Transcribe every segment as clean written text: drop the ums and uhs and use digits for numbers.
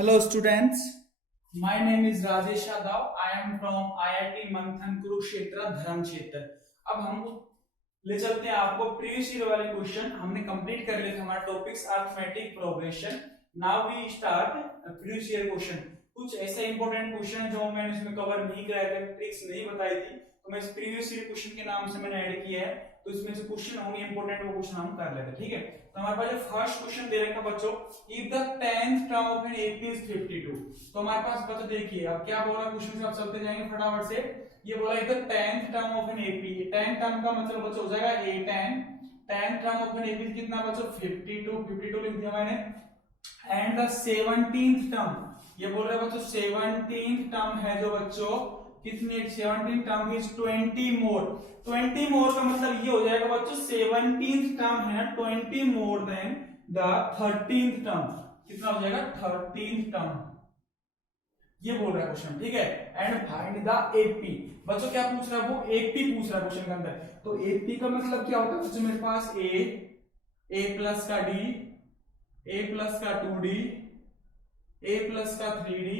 Hello students, my name is Rajesh Yadav. I am from IIT Manthan Kurukshetra धर्मक्षेत्र। अब हम ले चलते हैं आपको प्रीवियस ईयर वाले क्वेश्चन। हमने कंप्लीट कर लिए थे हमारा topics arithmetic progression. Now we start previous year question. कुछ ऐसे इंपॉर्टेंट क्वेश्चन है जो मैंने इसमें कवर नहीं कराया था, ट्रिक्स नहीं बताई थी, तो मैं इस प्रीवियस ईयर क्वेश्चन के नाम से मैंने ऐड किया है। तो इसमें जो क्वेश्चन होंगे इंपॉर्टेंट वो क्वेश्चन हम कर लेते हैं, ठीक है। तो हमारे पास जो फर्स्ट क्वेश्चन दे रखा बच्चों, if the 10th term of an AP is 52। तो हमारे पास बच्चों देखिए अब क्या बोला क्वेश्चन से, आप चलते जाएंगे फटाफट से। ये बोला if the 10th term of an AP, 10th term का मतलब बच्चों हो जाएगा a10। 10th term of an AP कितना बच्चों 52 लिख दिया मैंने। एंड द 17th टर्म, ये बोल रहे हैं बच्चों 17th टर्म है जो बच्चों कितनी, 17th टर्म इज 20 मोर। 20 मोर का मतलब ये हो जाएगा बच्चों 17th टर्म है 20 more than the 13th term. कितना हो जाएगा 13th टर्म, ये बोल रहा है क्वेश्चन, ठीक है। And find the AP. बच्चों क्या पूछ रहा है वो, एपी पूछ रहा है क्वेश्चन के अंदर। तो एपी का मतलब क्या होता है बच्चों, मेरे पास ए प्लस का डी, ए प्लस का 2d, ए प्लस का 3d।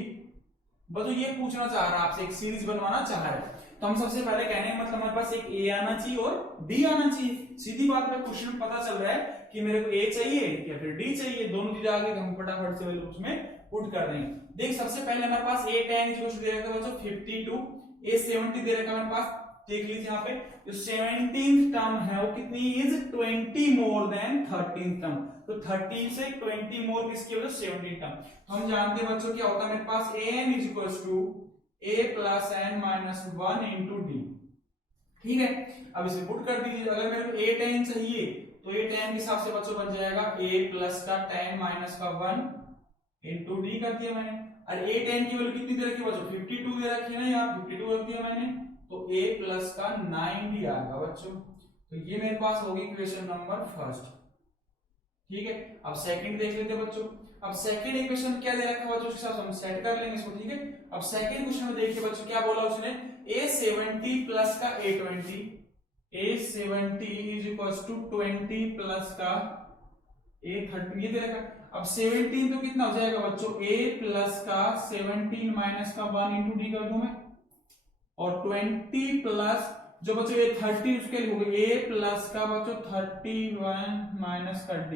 बच्चों ये पूछना चाह रहा है आपसे, एक सीरीज बनवाना चाह रहा है। तो हम सबसे पहले कहने मतलब हमारे पास एक ए आना चाहिए और डी आना चाहिए। सीधी बात है, क्वेश्चन में पता चल रहा है कि मेरे को ए चाहिए या फिर डी चाहिए, दोनों चीजें आ गई तो हम फटाफट से वैल्यू उसमें पुट कर देंगे। देख सबसे पहले हमारे पास ए tan दे रखा है बच्चों 52, ए 70 दे रखा है हमारे पास। देख लीजिए यहाँ पे जो 17th टर्म है वो कितनी is 20 more then 13th term. तो 13 से 20 मोर किसकी वजह 17th टर्म। तो हम जानते हैं बच्चों क्या होता है मेरे पास an is equals to a plus n minus 1 into d, ठीक है। अब इसे पुट कर दीजिए। अगर मेरे को a tan चाहिए तो a tan के हिसाब से बच्चों बन जाएगा a प्लस का tan माइनस का 1 इंटू डी कर दिया मैंने। और a tan की वैल्यू कितनी दे रखी है बच्चों 52 दे रखी है ना, यहाँ 52 रख दिया मैंने। तो a प्लस का 9d आएगा बच्चों। तो ये मेरे पास होगी इक्वेशन नंबर फर्स्ट, ठीक है। अब सेकंड देख लेते हैं बच्चों। अब सेकंड इक्वेशन क्या दे रखा है बच्चों, उसके साथ हम सेट कर लेंगे इसको, ठीक है। अब सेकंड क्वेश्चन में देखिए बच्चों क्या बोला उसने, a70 प्लस का a20, a70 is equals to 20 plus का a30, ये दे रखा। अब 17 तो कितना हो जाएगा बच्चों a प्लस का 17 माइनस का 1 इंटू डी कर दूं मैं। और 20 प्लस जो बच्चों ये 30 उसके लिखोगे a प्लस का बच्चों 31 माइनस का d,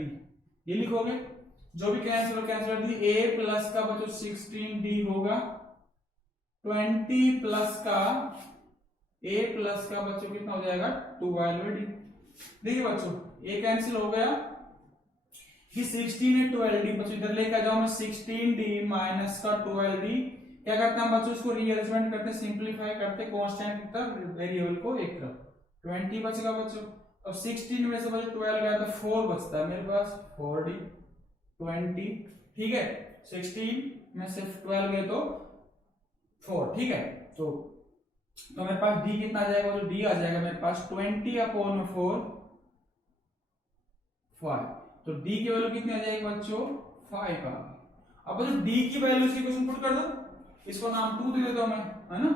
ये लिखोगे। जो भी कैंसिल कर दी, a प्लस का बच्चों 16d होगा। 20 प्लस का a प्लस का बच्चों कितना हो जाएगा 12d। देखिए बच्चों a कैंसिल हो गया, कि 16 है 12d बच्चों इधर लेकर जाओ मैं 16d माइनस का 12d। क्या करते हैं बच्चों, इसको रीअरेंजमेंट करते हैं, सिंपलीफाई करते हैं, कांस्टेंट की तरफ वेरिएबल को एक तरफ। 20 बचेगा बच्चों। अब 16 में से बच्चों 12 गया तो 4 बचता है मेरे पास 4d 20, ठीक है। 16 में से 12 गए तो 4, ठीक है। तो मेरे पास d कितना आ जाएगा, जो d आ जाएगा मेरे पास 20/4 5। तो d की वैल्यू कितनी आ जाएगी बच्चों 5 का। अब बच्चों d की वैल्यू से क्वेश्चन पुट कर दो, इसको नाम 2 दे देता हूं मैं, है ना।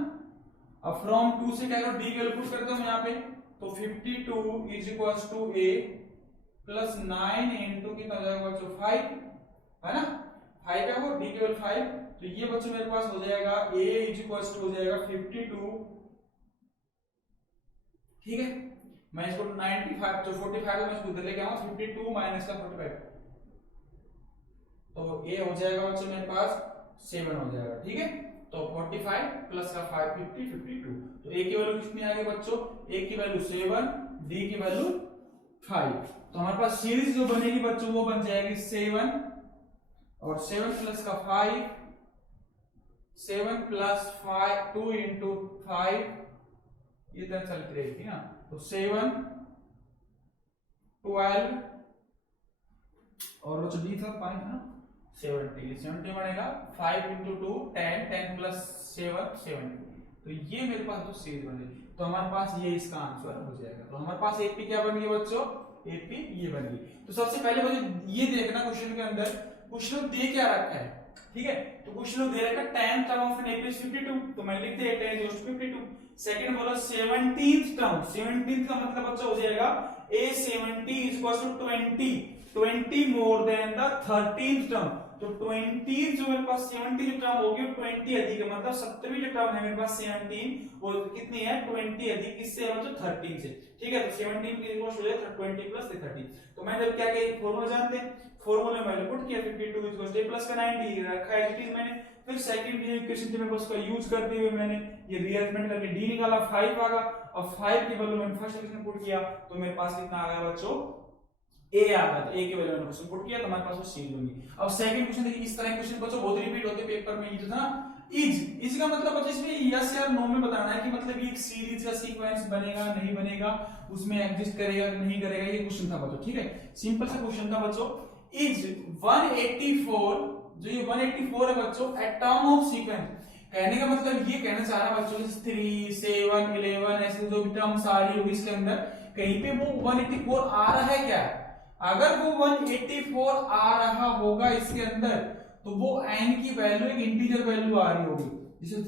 अब फ्रॉम 2 से क्या करो, d की वैल्यू पुट करता हूं यहाँ पे। तो 52 is equals to a plus 9 into कितना हो जाएगा बच्चों 5, है ना। 5 है वो, d की वैल्यू 5। तो ये बच्चों मेरे पास हो जाएगा a इज इक्वल्स टू हो जाएगा 52, ठीक है। मैं इसको 95 जो 45 है मैं इसको इधर लेके आऊंगा 52 माइनस का 45, तो a हो जाएगा बच्चों मेरे पास 7 हो जाएगा, ठीक है। तो 45 प्लस का 5 50 52। तो a की वैल्यू कितनी आ गई बच्चों, a की वैल्यू 7, d की वैल्यू 5। तो हमारे पास सीरीज जो बनेगी बच्चों वो बन जाएगी 7 और 7 प्लस का 5, 7 प्लस 5 2 इंटू 5, ये तरह चलती रहेगी ना। तो 7 12 और बच्चों d था 5 है ना 70 बनेगा 5 इंटू 2 10, 10 प्लस 7 70। तो ये मेरे पास जो सीरीज बनेगी, तो हमारे पास ये इसका आंसर हो जाएगा। तो हमारे पास एपी क्या बन गई बच्चों, एपी ये बन गई। तो सबसे पहले बच्चों ये देखना क्वेश्चन के अंदर क्वेश्चन दे क्या रखा है, ठीक है। तो क्वेश्चन दे रखा है tan term of an AP is 52, तो मैं लिख दिया tan इज 52। सेकंड बोला 17th टर्म, 17th का मतलब बच्चा हो जाएगा a70 is equal to 20 more than the 13th term. तो 20 जो मेरे पास 70 जो टर्म होगी 20 अधिक है, मतलब 70वीं जो टर्म है मेरे पास 17 वो कितनी है 20 अधिक किससे है बच्चों 13 से, ठीक है। तो 17 की इक्वल हो जाए 20 प्लस 30। तो मैंने जब क्या किया फॉर्मूला जानते हैं, फॉर्मूले में पुट किया 52 इक्वल टू प्लस का 90 रखा है इट इज मैंने, फिर सेकंड की इक्वेशन थी मेरे पास उसका यूज करते हुए मैंने ये रीअरेंजमेंट करके डी निकाला 5 आ गया, और 5 की वैल्यू मैंने फर्स्ट इक्वेशन पुट किया तो मेरे पास कितना आ गया बच्चों ए आ गया, तो ए की वैल्यू मैंने क्वेश्चन पुट किया तो हमारे पास वो सी लूंगी। अब सेकंड क्वेश्चन देखिए इस तरह क्वेश्चन बच्चों बहुत रिपीट होते हैं पेपर में, ये जो था इज का मतलब बच्चों इसमें यस या नो में बताना है कि मतलब ये एक सीरीज का सीक्वेंस बनेगा नहीं बनेगा, उसमें एग्जिस्ट करेगा नहीं करेगा, ये क्वेश्चन था बच्चों, ठीक है। सिंपल सा क्वेश्चन था बच्चों, इज 184 जो ये 184 है बच्चों ए टर्म ऑफ सीक्वेंस, कहने का मतलब ये कहना चाह रहा है बच्चों 3 7 11 ऐसे जो भी टर्म्स आ रही होगी इसके अंदर कहीं पे वो 184 आ रहा है क्या, अगर वो 184 आ रहा होगा इसके अंदर तो वो n की वैल्यू एक इंटीजर वैल्यू आ रही होगी, जैसे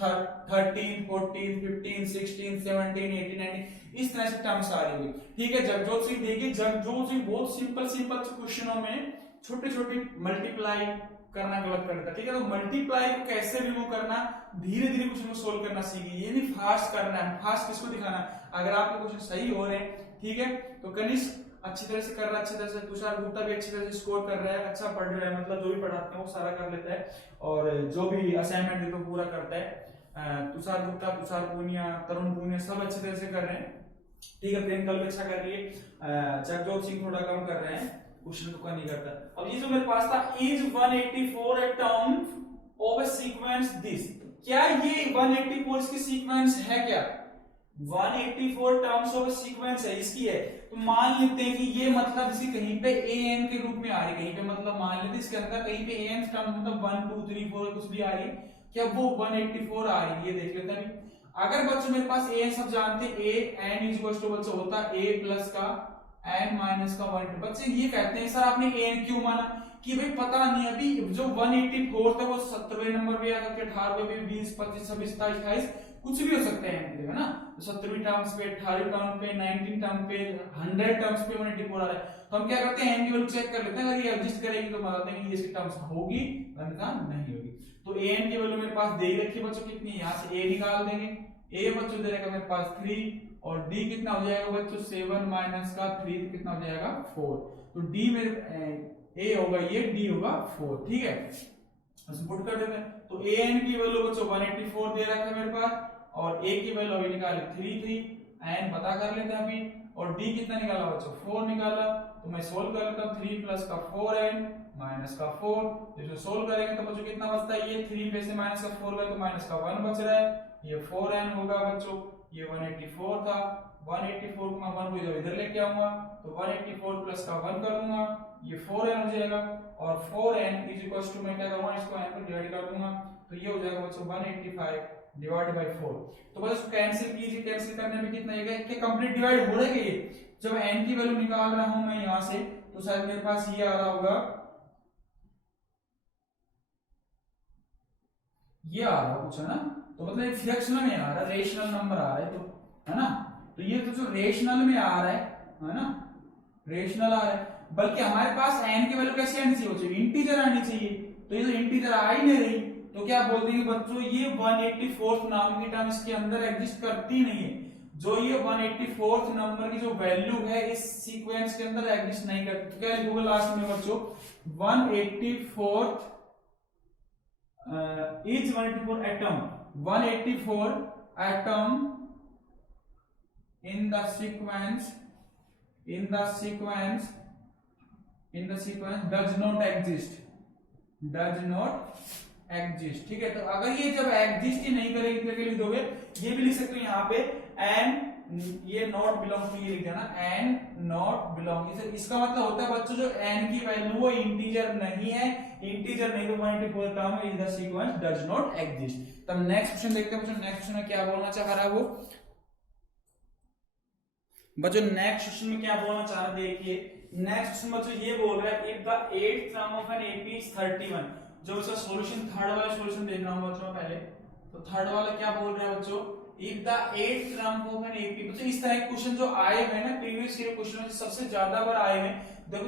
13 14 15 16 17 18 19 इस तरह से टर्म्स आ रही होगी, ठीक है। जगजोत सिंह देखिए जगजोत सिंह बहुत सिंपल सिंपल क्वेश्चनों में छोटे छोटे मल्टीप्लाई करना गलत कर देता, ठीक है। तो मल्टीप्लाई को कैसे रिमूव करना धीरे धीरे क्वेश्चन को सोल्व करना सीखिए, ये नहीं फास्ट करना है, फास्ट किसको दिखाना, अगर आपके क्वेश्चन सही हो रहे हैं ठीक है तो कनिष्क अच्छी तरह से कर रहा है, अच्छी तरह से तुषार गुप्ता भी अच्छी तरह से स्कोर कर रहा है, अच्छा पढ़ रहा है, मतलब जो भी पढ़ाते हैं वो सारा कर लेता है और जो भी असाइनमेंट देते हैं पूरा करता है। तुषार गुप्ता तुषार पूनिया तरुण पूनिया सब अच्छी तरह से कर रहे हैं, ठीक है। प्रियंका भी अच्छा कर रही है, जगजोत सिंह थोड़ा कम कर रहे हैं, क्वेश्चन को नहीं करता। अब ये जो मेरे पास था is 184 a term of a sequence this, क्या ये 184 इसकी सीक्वेंस है क्या, 184 टर्म्स ऑफ सीक्वेंस है इसकी है, तो मान लेते हैं कि ये मतलब इसी कहीं पे an के रूप में आ रही, कहीं पे मतलब मान लेते हैं इसके अंदर कहीं पे an टर्म मतलब 1 2 3 4 कुछ भी आ रही, क्या वो 184 आ रही है, ये देख लेते हैं। अगर बच्चों मेरे पास an सब जानते हैं a n इक्वल्स टू बच्चों होता है a प्लस का n माइनस का 1, बच्चे ये कहते हैं सर आपने an क्यों माना कि भाई पता नहीं अभी जो 184 था वो 70वें नंबर पे आकर के 18वें पे 20 25 26 27 28 कुछ भी हो सकते हैं है ना, तो 70वीं टर्म्स पे 18वीं टर्म पे 19 टर्म पे 100 टर्म्स पे 184 आ रहा है, तो हम क्या करते हैं n की वैल्यू चेक कर लेते हैं, अगर ये एडजस्ट करेगी तो बताते हैं कि ये इसकी टर्म्स होगी अन्यथा नहीं होगी। तो an की वैल्यू मेरे पास दे रखी है बच्चों कितनी, यहां से a निकाल देंगे, a बच्चों दे रहेगा मेरे पास 3 और d कितना हो जाएगा बच्चों 7 माइनस का 3 कितना हो जाएगा 4, तो d मेरे a होगा ये d होगा 4, ठीक है। इसको पुट कर देते हैं, तो an की वैल्यू बच्चों 184 दे रखा है मेरे पास और a की वैल्यू अभी निकाले 3 n पता कर लेते हैं अभी, और d कितना निकाला बच्चों 4 निकाला, तो मैं सोल्व कर लेता हूं 3 प्लस का 4n माइनस का 4, इसको सोल्व करेंगे तो बच्चों कितना बचता है, ये 3 पे से माइनस का 4 गया तो माइनस का 1 बच रहा है, ये 4n होगा बच्चों, ये 184 था, 184 को मैं 1 को इधर लेके आऊंगा तो 184 प्लस का 1 करूंगा, ये 4n हो जाएगा और 4n इज इक्वल्स टू मैं क्या करूंगा इसको n पर डिवाइड कर दूंगा तो ये हो जाएगा बच्चों 185 डिवाइड बाय 4, तो बस इसको कैंसिल कीजिए, कैंसिल करने में कितना आएगा कि कंप्लीट डिवाइड हो रहा है, ये जब n की वैल्यू निकाल रहा हूं मैं यहां से तो शायद मेरे पास ये आ रहा होगा, ये आ रहा कुछ है ना, तो मतलब एक फ्रैक्शनल में आ रहा है, रेशनल नंबर आ रहा है तो है ना, तो ये तो जो रेशनल में आ रहा है ना, रेशनल आ रहा है, बल्कि हमारे पास n की वैल्यू कैसे आनी चाहिए, इंटीजर आनी चाहिए, तो ये तो इंटीजर आ ही नहीं रही, तो क्या बोलते हैं बच्चों ये 184th नाम की टर्म इसके अंदर एग्जिस्ट करती नहीं है, जो ये 184th नंबर की जो वैल्यू है इस सीक्वेंस के अंदर एग्जिस्ट नहीं करती, तो क्या लिखोगे लास्ट में बच्चों 184th is 184 atom 184 atom in the sequence does not exist ठीक है। तो अगर ये जब एग्जिस्ट ही नहीं करेगी तो क्या लिख दोगे, ये भी लिख सकते हो यहाँ पे एन ये नॉट बिलोंग टू, ये लिख देना एन नॉट बिलोंग, इसका मतलब होता है बच्चों जो एन की वैल्यू वो इंटीजर नहीं है, इंटीजर नहीं तो 184 term is the sequence does not exist. तब नेक्स्ट क्वेश्चन देखते हैं बच्चों, नेक्स्ट क्वेश्चन में क्या बोलना चाह रहा है वो बच्चों, नेक्स्ट क्वेश्चन में क्या बोलना चाह रहा है देखिए, नेक्स्ट क्वेश्चन बच्चों ये बोल रहा है if the 8th term of an AP is 31, जो इसका सॉल्यूशन थर्ड वाला सॉल्यूशन देख रहा हूं बच्चों पहले, तो थर्ड वाला क्या बोल रहा है बच्चों, if the 8th term of an AP, तो इस तरह के क्वेश्चन जो आए हैं ना प्रीवियस ईयर क्वेश्चन में सबसे ज्यादा बार आए हैं। देखो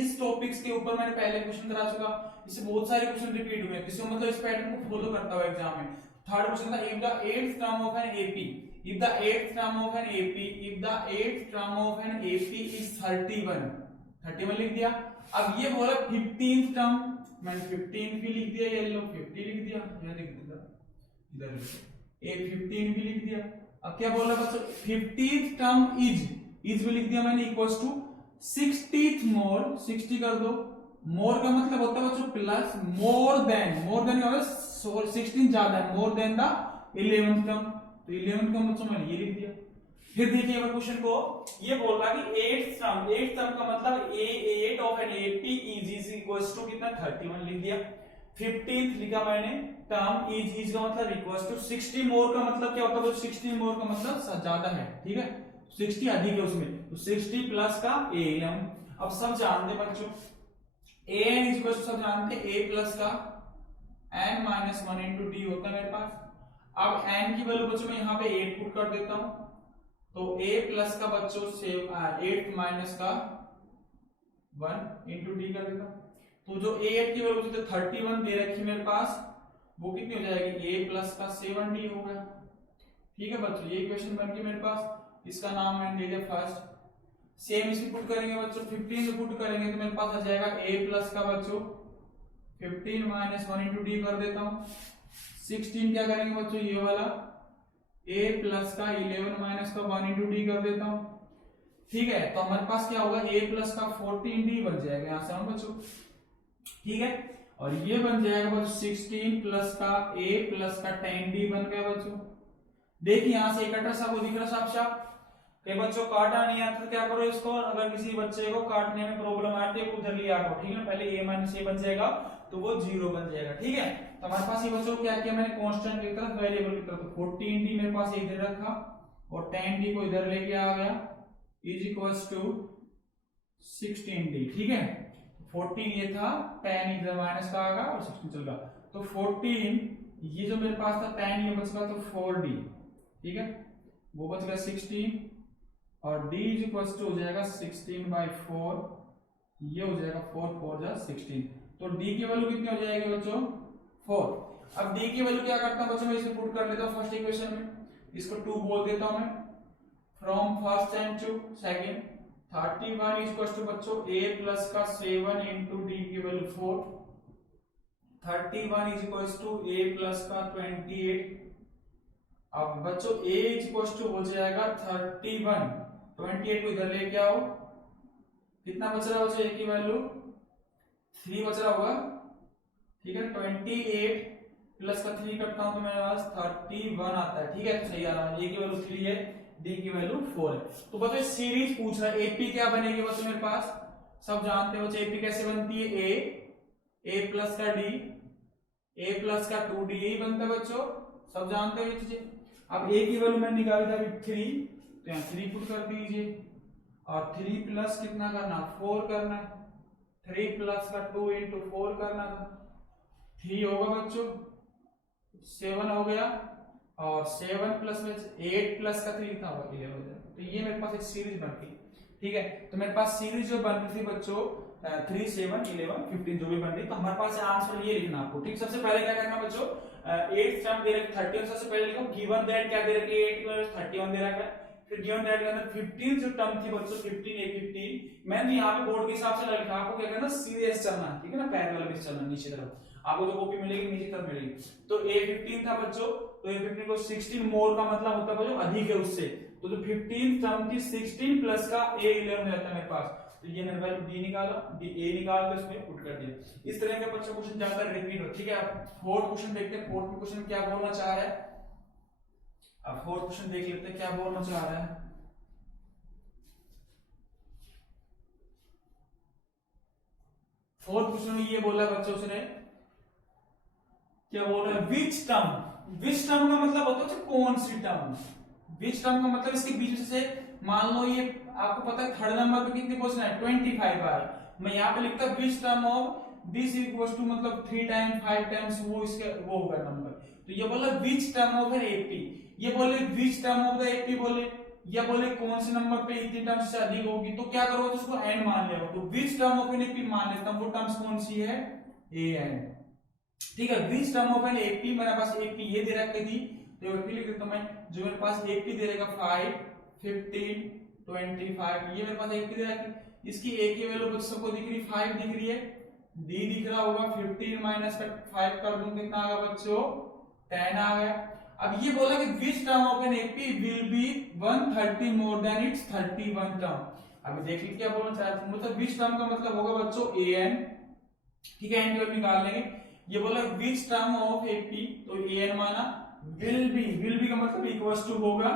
इस टॉपिक्स के ऊपर मैंने पहले क्वेश्चन करा चुका, इससे बहुत सारे क्वेश्चन रिपीट हुए, इससे मतलब इस पैटर्न को फॉलो करता हुआ एग्जाम में। थर्ड क्वेश्चन था if the 8th term of an AP, if the 8th term of an AP, if the 8th term of an AP is 31 लिख दिया। अब ये बोला 15th टर्म, मैंने 15 भी लिख दिया, ये लो 50 लिख दिया, यहां लिख दिया इधर ए 15 भी लिख दिया। अब क्या बोला बच्चों 50th टर्म इज भी लिख दिया मैंने इक्वल्स टू 60th मोर, 60 कर दो, मोर का मतलब होता है बच्चों प्लस, मोर देन का मतलब 16 ज्यादा है, मोर देन द 11th टर्म, तो 11th टर्म बच्चों मैंने ये लिख दिया। फिर देखिए क्वेश्चन को, ये बोल रहा कि 8th टर्म का मतलब 8 of an AP is equals to कितना 31 लिख दिया। 15th लिखा मैंने टर्म इज का मतलब इक्वल्स टू 60 मोर का मतलब क्या होता है, 60 मोर का मतलब ज्यादा है, ठीक है 60 अधिक है उसमें, तो 60 प्लस का a हम अब सब जानते हैं बच्चों, an इज इक्वल टू सब जानते हैं a प्लस का n माइनस 1 इंटू डी होता है मेरे पास। अब n की वैल्यू बच्चों मैं यहाँ पे 8 पुट कर देता हूं, तो a प्लस का बच्चों से 8 माइनस का 1 इंटू डी कर देता हूं, तो जो a8 की वैल्यू तो 31 दे रखी मेरे पास, वो कितनी हो जाएगी a प्लस का 7d हो गया, ठीक है बच्चों ये इक्वेशन बन गई मेरे पास, इसका नाम मैंने दे दिया फर्स्ट। सेम इसे पुट करेंगे बच्चों 15 से पुट करेंगे तो मेरे पास आ जाएगा a प्लस का बच्चों 15 माइनस 1 इंटू डी कर देता हूं। 16 क्या करेंगे बच्चों ये वाला a प्लस का 11 माइनस का 1 इंटू डी कर देता हूं, ठीक है तो हमारे पास क्या होगा a प्लस का 14d बन जाएगा यहां से हम बच्चों, ठीक है और ये बन जाएगा बच्चों 16 प्लस का a प्लस का 10d बन गया बच्चों। देखिए यहां से इकट्ठा सा वो दिख रहा साफ साफ, कई बच्चों काटा नहीं आता तो क्या करो इसको, अगर किसी बच्चे को काटने में प्रॉब्लम आती है उधर लिया करो, ठीक है पहले a माइनस a बन जाएगा तो वो 0 बन जाएगा, ठीक है तो हमारे पास ये बच्चों क्या किया मैंने कांस्टेंट की तरफ वेरिएबल की तरफ, तो 14d मेरे पास इधर रखा और 10d को इधर लेके आ गया इज इक्वल्स टू 16d, ठीक है 14 ये था 10 इधर माइनस का आएगा और 16 चल गया, तो 14 ये जो मेरे पास था 10 ये बच गया तो 4d, ठीक है वो बच गया 16 और d इज इक्वल टू हो जाएगा 16/4, ये हो जाएगा 4 4 जा 16, तो d की वैल्यू कितनी हो जाएगी बच्चों 4। अब d की वैल्यू क्या करता हूं बच्चों मैं इसे पुट कर लेता हूं फर्स्ट इक्वेशन में, इसको 2 बोल देता हूं मैं, from first and to second 31 is equal to बच्चों a प्लस का 7 इंटू d की value 4, 31 is equal to a plus का 28, अब बच्चों a इज इक्वल टू हो जाएगा 31, 28 को इधर लेके आओ, कितना बच रहा है बच्चों a की वैल्यू 3 बच रहा होगा, ठीक है 28 प्लस का 3 करता हूं तो मेरे पास 31 आता है, ठीक है तो सही आ रहा है, a की वैल्यू 3 है d की वैल्यू 4 है। तो बच्चों सीरीज पूछ रहा है AP क्या बनेगी बच्चों मेरे पास सब जानते हो बच्चों AP कैसे बनती है a प्लस का d a प्लस का 2d यही बनता है बच्चों सब जानते हो ये चीजें। अब a की वैल्यू मैंने निकाली था अभी 3, तो यहाँ 3 पुट कर दीजिए और 3 प्लस कितना करना 4 करना, 3 प्लस का 2 इंटू 4 करना था, 3 होगा बच्चों 7 हो गया और 7 प्लस में 8 प्लस का 3 था 11 हो जाएगा, तो ये मेरे पास एक सीरीज बन गई, ठीक है तो मेरे पास सीरीज जो बन रही थी बच्चों 3 7 11 15 जो भी बन रही, तो हमारे पास आंसर ये लिखना आपको, ठीक सबसे पहले क्या करना बच्चों 8th टर्म दे रखी 31 सबसे पहले लिखो, गिवन दैट क्या दे रखी है 8 प्लस 31 दे रखा है, फिर गिवन दैट के अंदर 15 जो टर्म थी बच्चों 15 15 मैंने यहाँ पे बोर्ड के हिसाब से लिखा, आपको क्या करना सीरियस चलना ठीक है ना, पैरेलल में चलना नीचे तरफ आपको जो कॉपी मिलेगी नीचे तरफ मिलेगी, तो a15 था बच्चों, तो a15 को 16 मोर का मतलब होता है बच्चों अधिक है उससे, तो जो 15 टर्म थी 16 प्लस का a11 रहता है मेरे पास, तो ये मेरे वैल्यू d निकाला, a निकाल कर इसमें पुट कर दिया। इस तरह के बच्चों क्वेश्चन ज्यादा रिपीट हो, ठीक है। अब फोर्थ क्वेश्चन देखते हैं, फोर्थ क्वेश्चन क्या बोलना चाह रहा है, अब फोर्थ क्वेश्चन देख लेते हैं क्या बोलना चाह रहा है। फोर्थ क्वेश्चन में ये बोला बच्चों उसने क्या बोल रहा है विच टर्म का मतलब होता है कौन सी टर्म, विच टर्म का मतलब इसके बीच में से मान लो ये आपको पता है थर्ड नंबर पे कितनी क्वेश्चन है 25 बार, मैं यहाँ पे लिखता which term of this equals to मतलब 3 टाइम 5 टाइम्स वो इसका वो होगा नंबर। तो ये बोला विच टर्म ऑफ एन एपी, ये बोले विच टर्म ऑफ द एपी बोले, या बोले कौन से नंबर पे इतनी टर्म्स से अधिक होगी, तो क्या करोगे उसको n मान लिया। तो विच टर्म ऑफ एन एपी मान लेता हूं, वो टर्म्स कौन सी है, an। ठीक है, विच टर्म ऑफ एन एपी, मेरे पास एपी ये दे रखी थी, तो एपी लिख देता हूं मैं, जो मेरे पास एपी दे रखा 5 15 25, ये मेरे पास एपी दे रखी, इसकी ए की वैल्यू बच्चों को दिख रही 5 दिख रही है, डी दिख रहा होगा, 15 माइनस 5 कर दूं कितना आ गया बच्चों, 10 आ गया। अब ये बोला कि विच term of an AP will be 130 more than it's 31 term. अभी देख लीजिए क्या बोलना चाहते हैं, मतलब विच टर्म का मतलब होगा बच्चों an, ठीक है, एन की वैल्यू निकाल लेंगे। ये बोला विच टर्म ऑफ एपी, तो an माना, विल बी का मतलब इक्वल्स टू होगा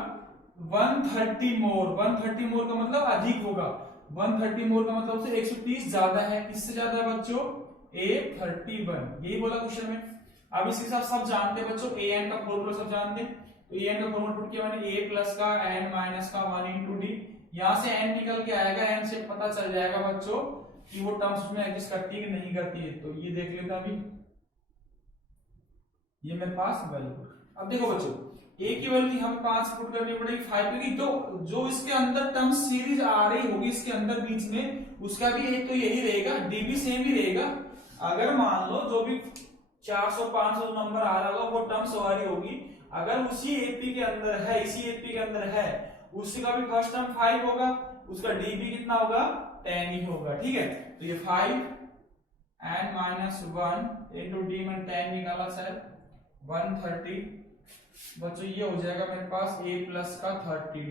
130 मोर, 130 मोर का मतलब अधिक होगा, 130 मोर का मतलब से 130 ज्यादा है, किससे ज्यादा है बच्चों, a31, यही बोला क्वेश्चन में। अब इसके साथ सब जानते हैं बच्चों, an का फॉर्मूला सब जानते हैं, तो an का फॉर्मूला पुट किया मैंने, a प्लस का n माइनस का 1 into d, यहां से n निकल के आएगा, n से पता चल जाएगा बच्चों कि वो टर्म्स उसमें एग्जिस्ट करती है कि नहीं करती है। तो ये देख लेता अभी, ये मेरे पास वैल्यू। अब देखो बच्चों, a की वैल्यू हमें 5 पुट करनी पड़ेगी 5, क्योंकि जो इसके अंदर टर्म सीरीज आ रही होगी इसके अंदर बीच में, उसका भी एक तो यही रहेगा, d भी सेम ही रहेगा। अगर मान लो जो भी 400 500 नंबर आ रहा होगा वो टर्म सवारी होगी, अगर उसी एपी के अंदर है, इसी एपी के अंदर है, उसका भी फर्स्ट टर्म 5 होगा, उसका डी भी कितना होगा, 10 ही होगा। ठीक है, तो ये 5 n माइनस 1 इंटू डी में 10 निकाला सर 130, बच्चों ये हो जाएगा मेरे पास a प्लस का 30d।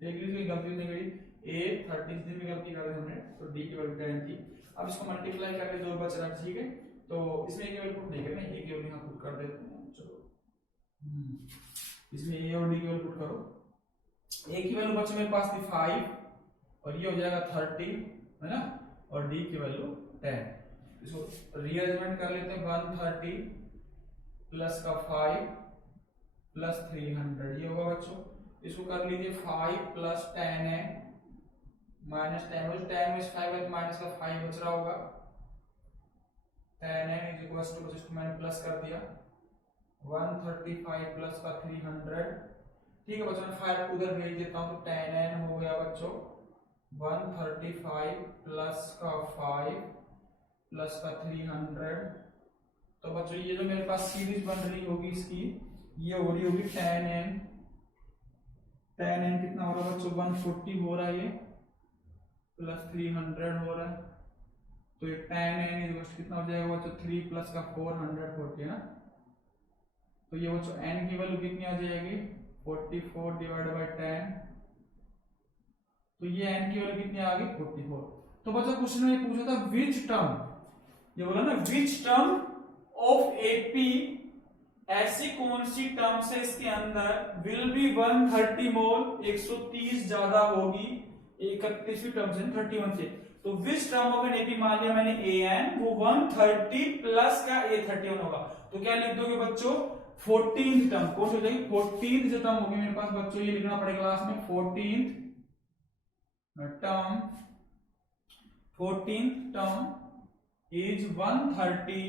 देख लीजिए गलती नहीं करी, a 30 में गलती कर दी हमने, तो d की वैल्यू 10 थी। अब इसको मल्टीप्लाई करके जो बच रहा है, ठीक है, तो इसमें एक वैल्यू पुट नहीं करना, एक वैल्यू यहां पुट कर देते हैं, चलो इसमें a और d की वैल्यू पुट करो। a की वैल्यू बच्चों मेरे पास थी 5 और ये हो जाएगा 30 है ना, और d की वैल्यू 10। इसको रीअरेंजमेंट कर लेते हैं, 130 प्लस का 5 प्लस 300, ये होगा बच्चों। इसको कर लीजिए 5 प्लस 10 है माइनस 10 में 5 है, माइनस का 5 बच रहा होगा, 10 है इज इक्वल्स टू, इसको मैंने प्लस कर दिया 135 प्लस का 300। ठीक है बच्चों, मैं 5 उधर भेज देता हूं, तो 10n हो गया बच्चों 135 प्लस का 5 प्लस का 300। तो बच्चों ये जो मेरे पास सीरीज बन रही होगी इसकी, ये हो रही होगी 10n कितना हो रहा है बच्चों, 140 हो रहा है, ये प्लस 300 हो रहा है, तो ये 10n कितना हो जाएगा बच्चों, 3 प्लस का 440 है ना। तो ये बच्चों n की वैल्यू कितनी आ जाएगी, 44 डिवाइड बाय 10, तो ये n की वैल्यू कितनी आ गई 44। तो बच्चों क्वेश्चन में पूछा था विच टर्म, ये बोला ना विच टर्म ऑफ एपी, ऐसी कौन सी टर्म से इसके अंदर विल बी 130 मोल, 130 ज्यादा होगी 31वीं टर्म से 31 से। तो विच टर्म ऑफ एन एपी मान लिया मैंने an, वो 130 प्लस का a31 होगा, तो क्या लिख दोगे बच्चों 14th टर्म, कौन सी हो जाएगी 14th जो टर्म होगी मेरे पास बच्चों, ये लिखना पड़ेगा क्लास में 14th term is 130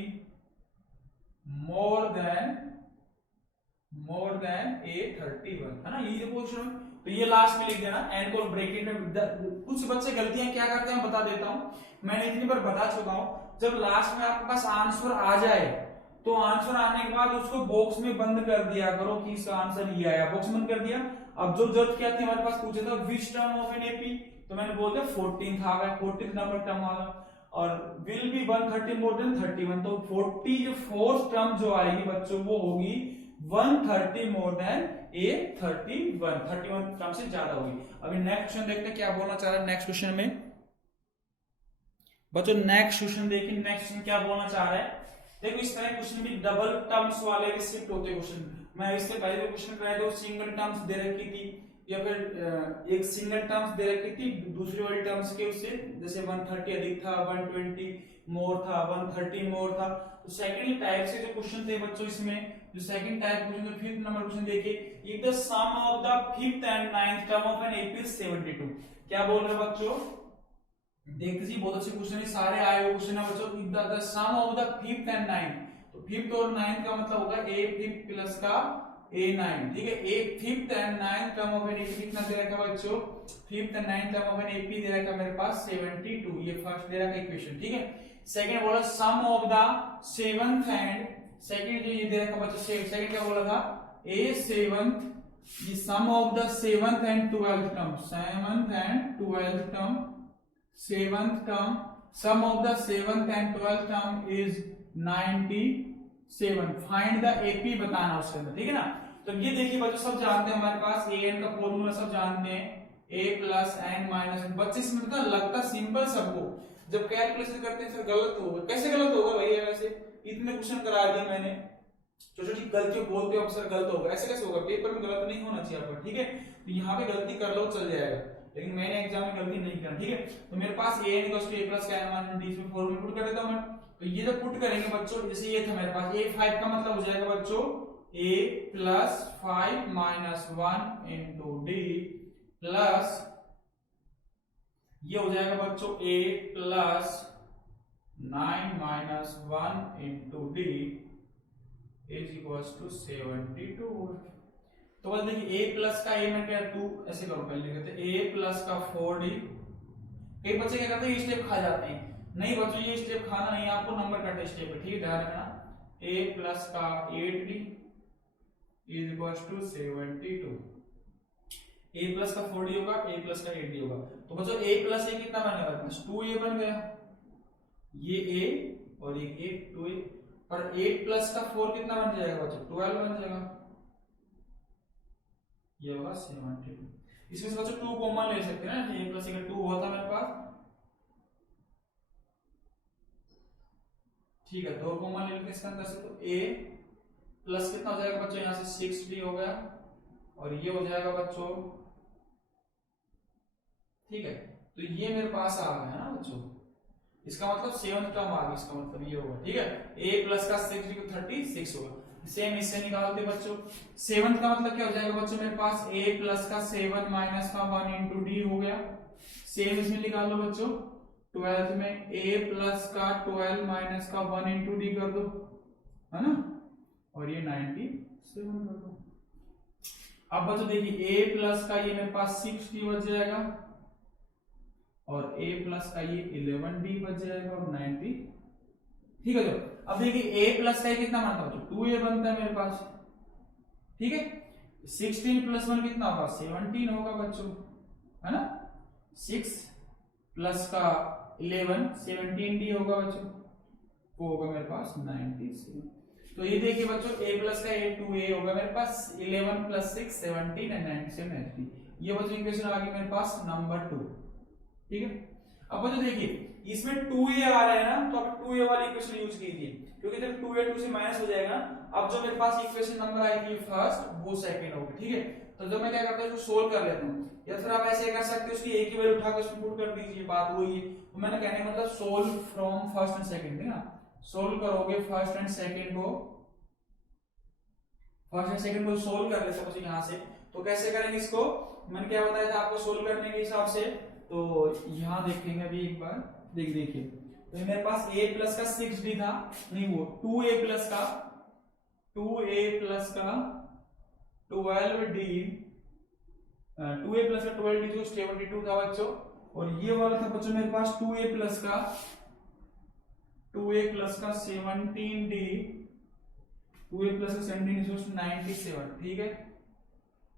more than a31 है ना, ये जो क्वेश्चन। तो ये लास्ट में लिख देना, एंड को ब्रैकेट में। कुछ बच्चे गलतियां क्या करते हैं बता देता हूं, मैंने इतनी बार बता चुका हूं, जब लास्ट में आपके पास आंसर आ जाए तो आंसर आने के बाद उसको बॉक्स में बंद कर दिया करो कि इसका आंसर ये आया, बॉक्स बंद कर दिया। अब जो जज क्या थी हमारे पास पूछा था विच टर्म ऑफ एन एपी, तो मैंने बोल दिया 14th आ गया, 14th नंबर टर्म आ गया, और विल बी 130 मोर देन 31, तो 44th टर्म जो आएगी बच्चों वो होगी 130 मोर देन a31, 31 टर्म से ज्यादा होगी। अभी नेक्स्ट क्वेश्चन देखते हैं क्या बोलना चाह रहा है नेक्स्ट क्वेश्चन में बच्चों। नेक्स्ट क्वेश्चन देखिए, नेक्स्ट क्वेश्चन क्या बोलना चाह रहा है। देखो इस तरह क्वेश्चन भी डबल टर्म्स वाले भी शिफ्ट होते क्वेश्चन। मैं इससे पहले जो क्वेश्चन कराया था सिंगल टर्म्स दे रखी थी, या फिर एक सिंगल टर्म्स दे रखी थी दूसरी वाली टर्म्स के उससे, जैसे 130 अधिक था, 120 मोर था, 130 मोर था। तो सेकंड टाइप से जो क्वेश्चन थे बच्चों, इसमें जो सेकंड टाइप क्वेश्चन, जो फिफ्थ नंबर क्वेश्चन देखिए, if the sum of the fifth and ninth term of an AP is 72, क्या बोल रहे बच्चों, देखते जी बहुत अच्छे क्वेश्चन है, सारे आए हुए क्वेश्चन है बच्चों। The sum of the fifth and ninth, तो फिफ्थ और नाइन्थ का मतलब होगा ए फिफ्थ प्लस का ए नाइन, ठीक है। A fifth and ninth term of an AP कितना दे रखा है बच्चों, fifth and ninth term of an AP दे रखा है मेरे पास 72, ये फर्स्ट दे रखा है इक्वेशन, ठीक है। सेकंड बोला sum of the seventh and, second जो ये दे रखा है बच्चों, सेकंड क्या बोला था, ए seventh, the sum of the seventh and 12th term, seventh and 12th term, seventh term, sum of the seventh and 12th term is 97, find the AP बताना उसके अंदर, ठीक है ना। तो ये देखिए बच्चों सब जानते हैं हमारे पास ए एन का फॉर्मूला सब जानते हैं, a प्लस एन माइनस, बच्चे इसमें तो लगता सिंपल सबको, जब कैलकुलेशन करते हैं फिर गलत होगा, कैसे गलत होगा भाई, वैसे इतने क्वेश्चन करा दिए मैंने, छोटी गलतियों बोलते हो अक्सर गलत होगा, ऐसे कैसे होगा, पेपर में गलत नहीं होना चाहिए आपका, ठीक है। तो यहाँ पे गलती कर लो चल जाएगा, लेकिन मैंने एग्जाम में गलती नहीं करना, ठीक है। तो मेरे पास a n equals to a plus का एन माइनस डी इसमें फॉर्मूला पुट कर देता हूं मैं। तो ये जब पुट करेंगे बच्चों, जैसे ये था मेरे पास ए 5 का मतलब हो जाएगा बच्चों a plus 5 minus 1 into d plus ये हो जाएगा बच्चों a plus 9 minus 1 into d is equals to 72। तो बस देखिए a प्लस का a में क्या 2, ऐसे करो पहले लिखते हैं a प्लस का 4d। कई बच्चे क्या करते हैं ये स्टेप खा जाते हैं, नहीं बच्चों ये स्टेप खाना नहीं, आपको नंबर काटना स्टेप है, ठीक है, ध्यान रखना। a प्लस का 8d is equals to 72, a plus का 4d होगा, a प्लस का 8d होगा। तो बच्चों a प्लस a कितना बन गया, 2a बन गया, ये a और एक a 2a, और 8 प्लस का 4 कितना बन जाएगा बच्चों, 12 बन जाएगा, ये होगा 72। इसमें से बच्चों 2 कॉमन ले सकते हैं ना, a प्लस का 2 हुआ था मेरे पास, ठीक है, 2 कॉमन ले लेते इसके अंदर से, तो a प्लस कितना हो जाएगा बच्चों, यहाँ से 6d हो गया, और ये हो जाएगा बच्चों, ठीक है। तो ये मेरे पास आ गया ना बच्चों, इसका मतलब 7th टर्म आ गई, इसका मतलब ये होगा, ठीक है। a प्लस का 6 को 36 होगा, सेम इससे निकालते बच्चों। 7th का मतलब क्या हो जाएगा बच्चों, मेरे पास a प्लस का 7 माइनस का 1 इंटू डी हो गया, सेम इसमें निकाल लो बच्चों। 12th में a प्लस का 12 माइनस का 1 इंटू डी कर दो, है ना, और ये 97 कर दो। अब बच्चों देखिए a प्लस का ये मेरे पास 6d बच जाएगा, और a प्लस का ये 11d बच जाएगा, और 90, ठीक है। तो अब देखिए a प्लस का कितना बनता है, 2a बनता है मेरे पास, ठीक है। 16 प्लस 1 कितना होगा, 17 होगा बच्चों, है ना। 6 प्लस का 11 17d होगा बच्चों, वो होगा मेरे पास 97। तो ये देखिए बच्चों a प्लस का 2a होगा मेरे पास, 11 प्लस 6 17 एंड 97 HD, ये बच्चों इक्वेशन आ गई मेरे पास नंबर 2, ठीक है। अब बच्चों देखिए इसमें 2a आ रहा है ना, तो आप 2a वाली इक्वेशन यूज कीजिए, क्योंकि जब 2a 2 से माइनस हो जाएगा, अब जो मेरे पास इक्वेशन नंबर आएगी फर्स्ट वो सेकंड होगी, ठीक है। तो जब मैं क्या करता हूं इसको सोल्व कर लेता हूं, या फिर आप ऐसे कर सकते हो उसकी a की वैल्यू उठाकर उसमें पुट कर दीजिए, बात वही है। तो मैंने कहने का मतलब solve from first and second, ठीक है ना, सोल्व करोगे फर्स्ट एंड सेकंड को, फर्स्ट एंड सेकंड को सोल्व कर लेते हो यहां से। तो कैसे करेंगे इसको, मैंने क्या बताया था आपको सोल्व करने के हिसाब से, तो यहां देखेंगे अभी एक बार, देखिए तो मेरे पास a प्लस का 6d था, नहीं वो 2a प्लस का 12d, 2a प्लस का 12d जो 72 था बच्चों, और ये वाला था बच्चों मेरे पास 2a प्लस का 17d, 2a प्लस का 17 97, ठीक है।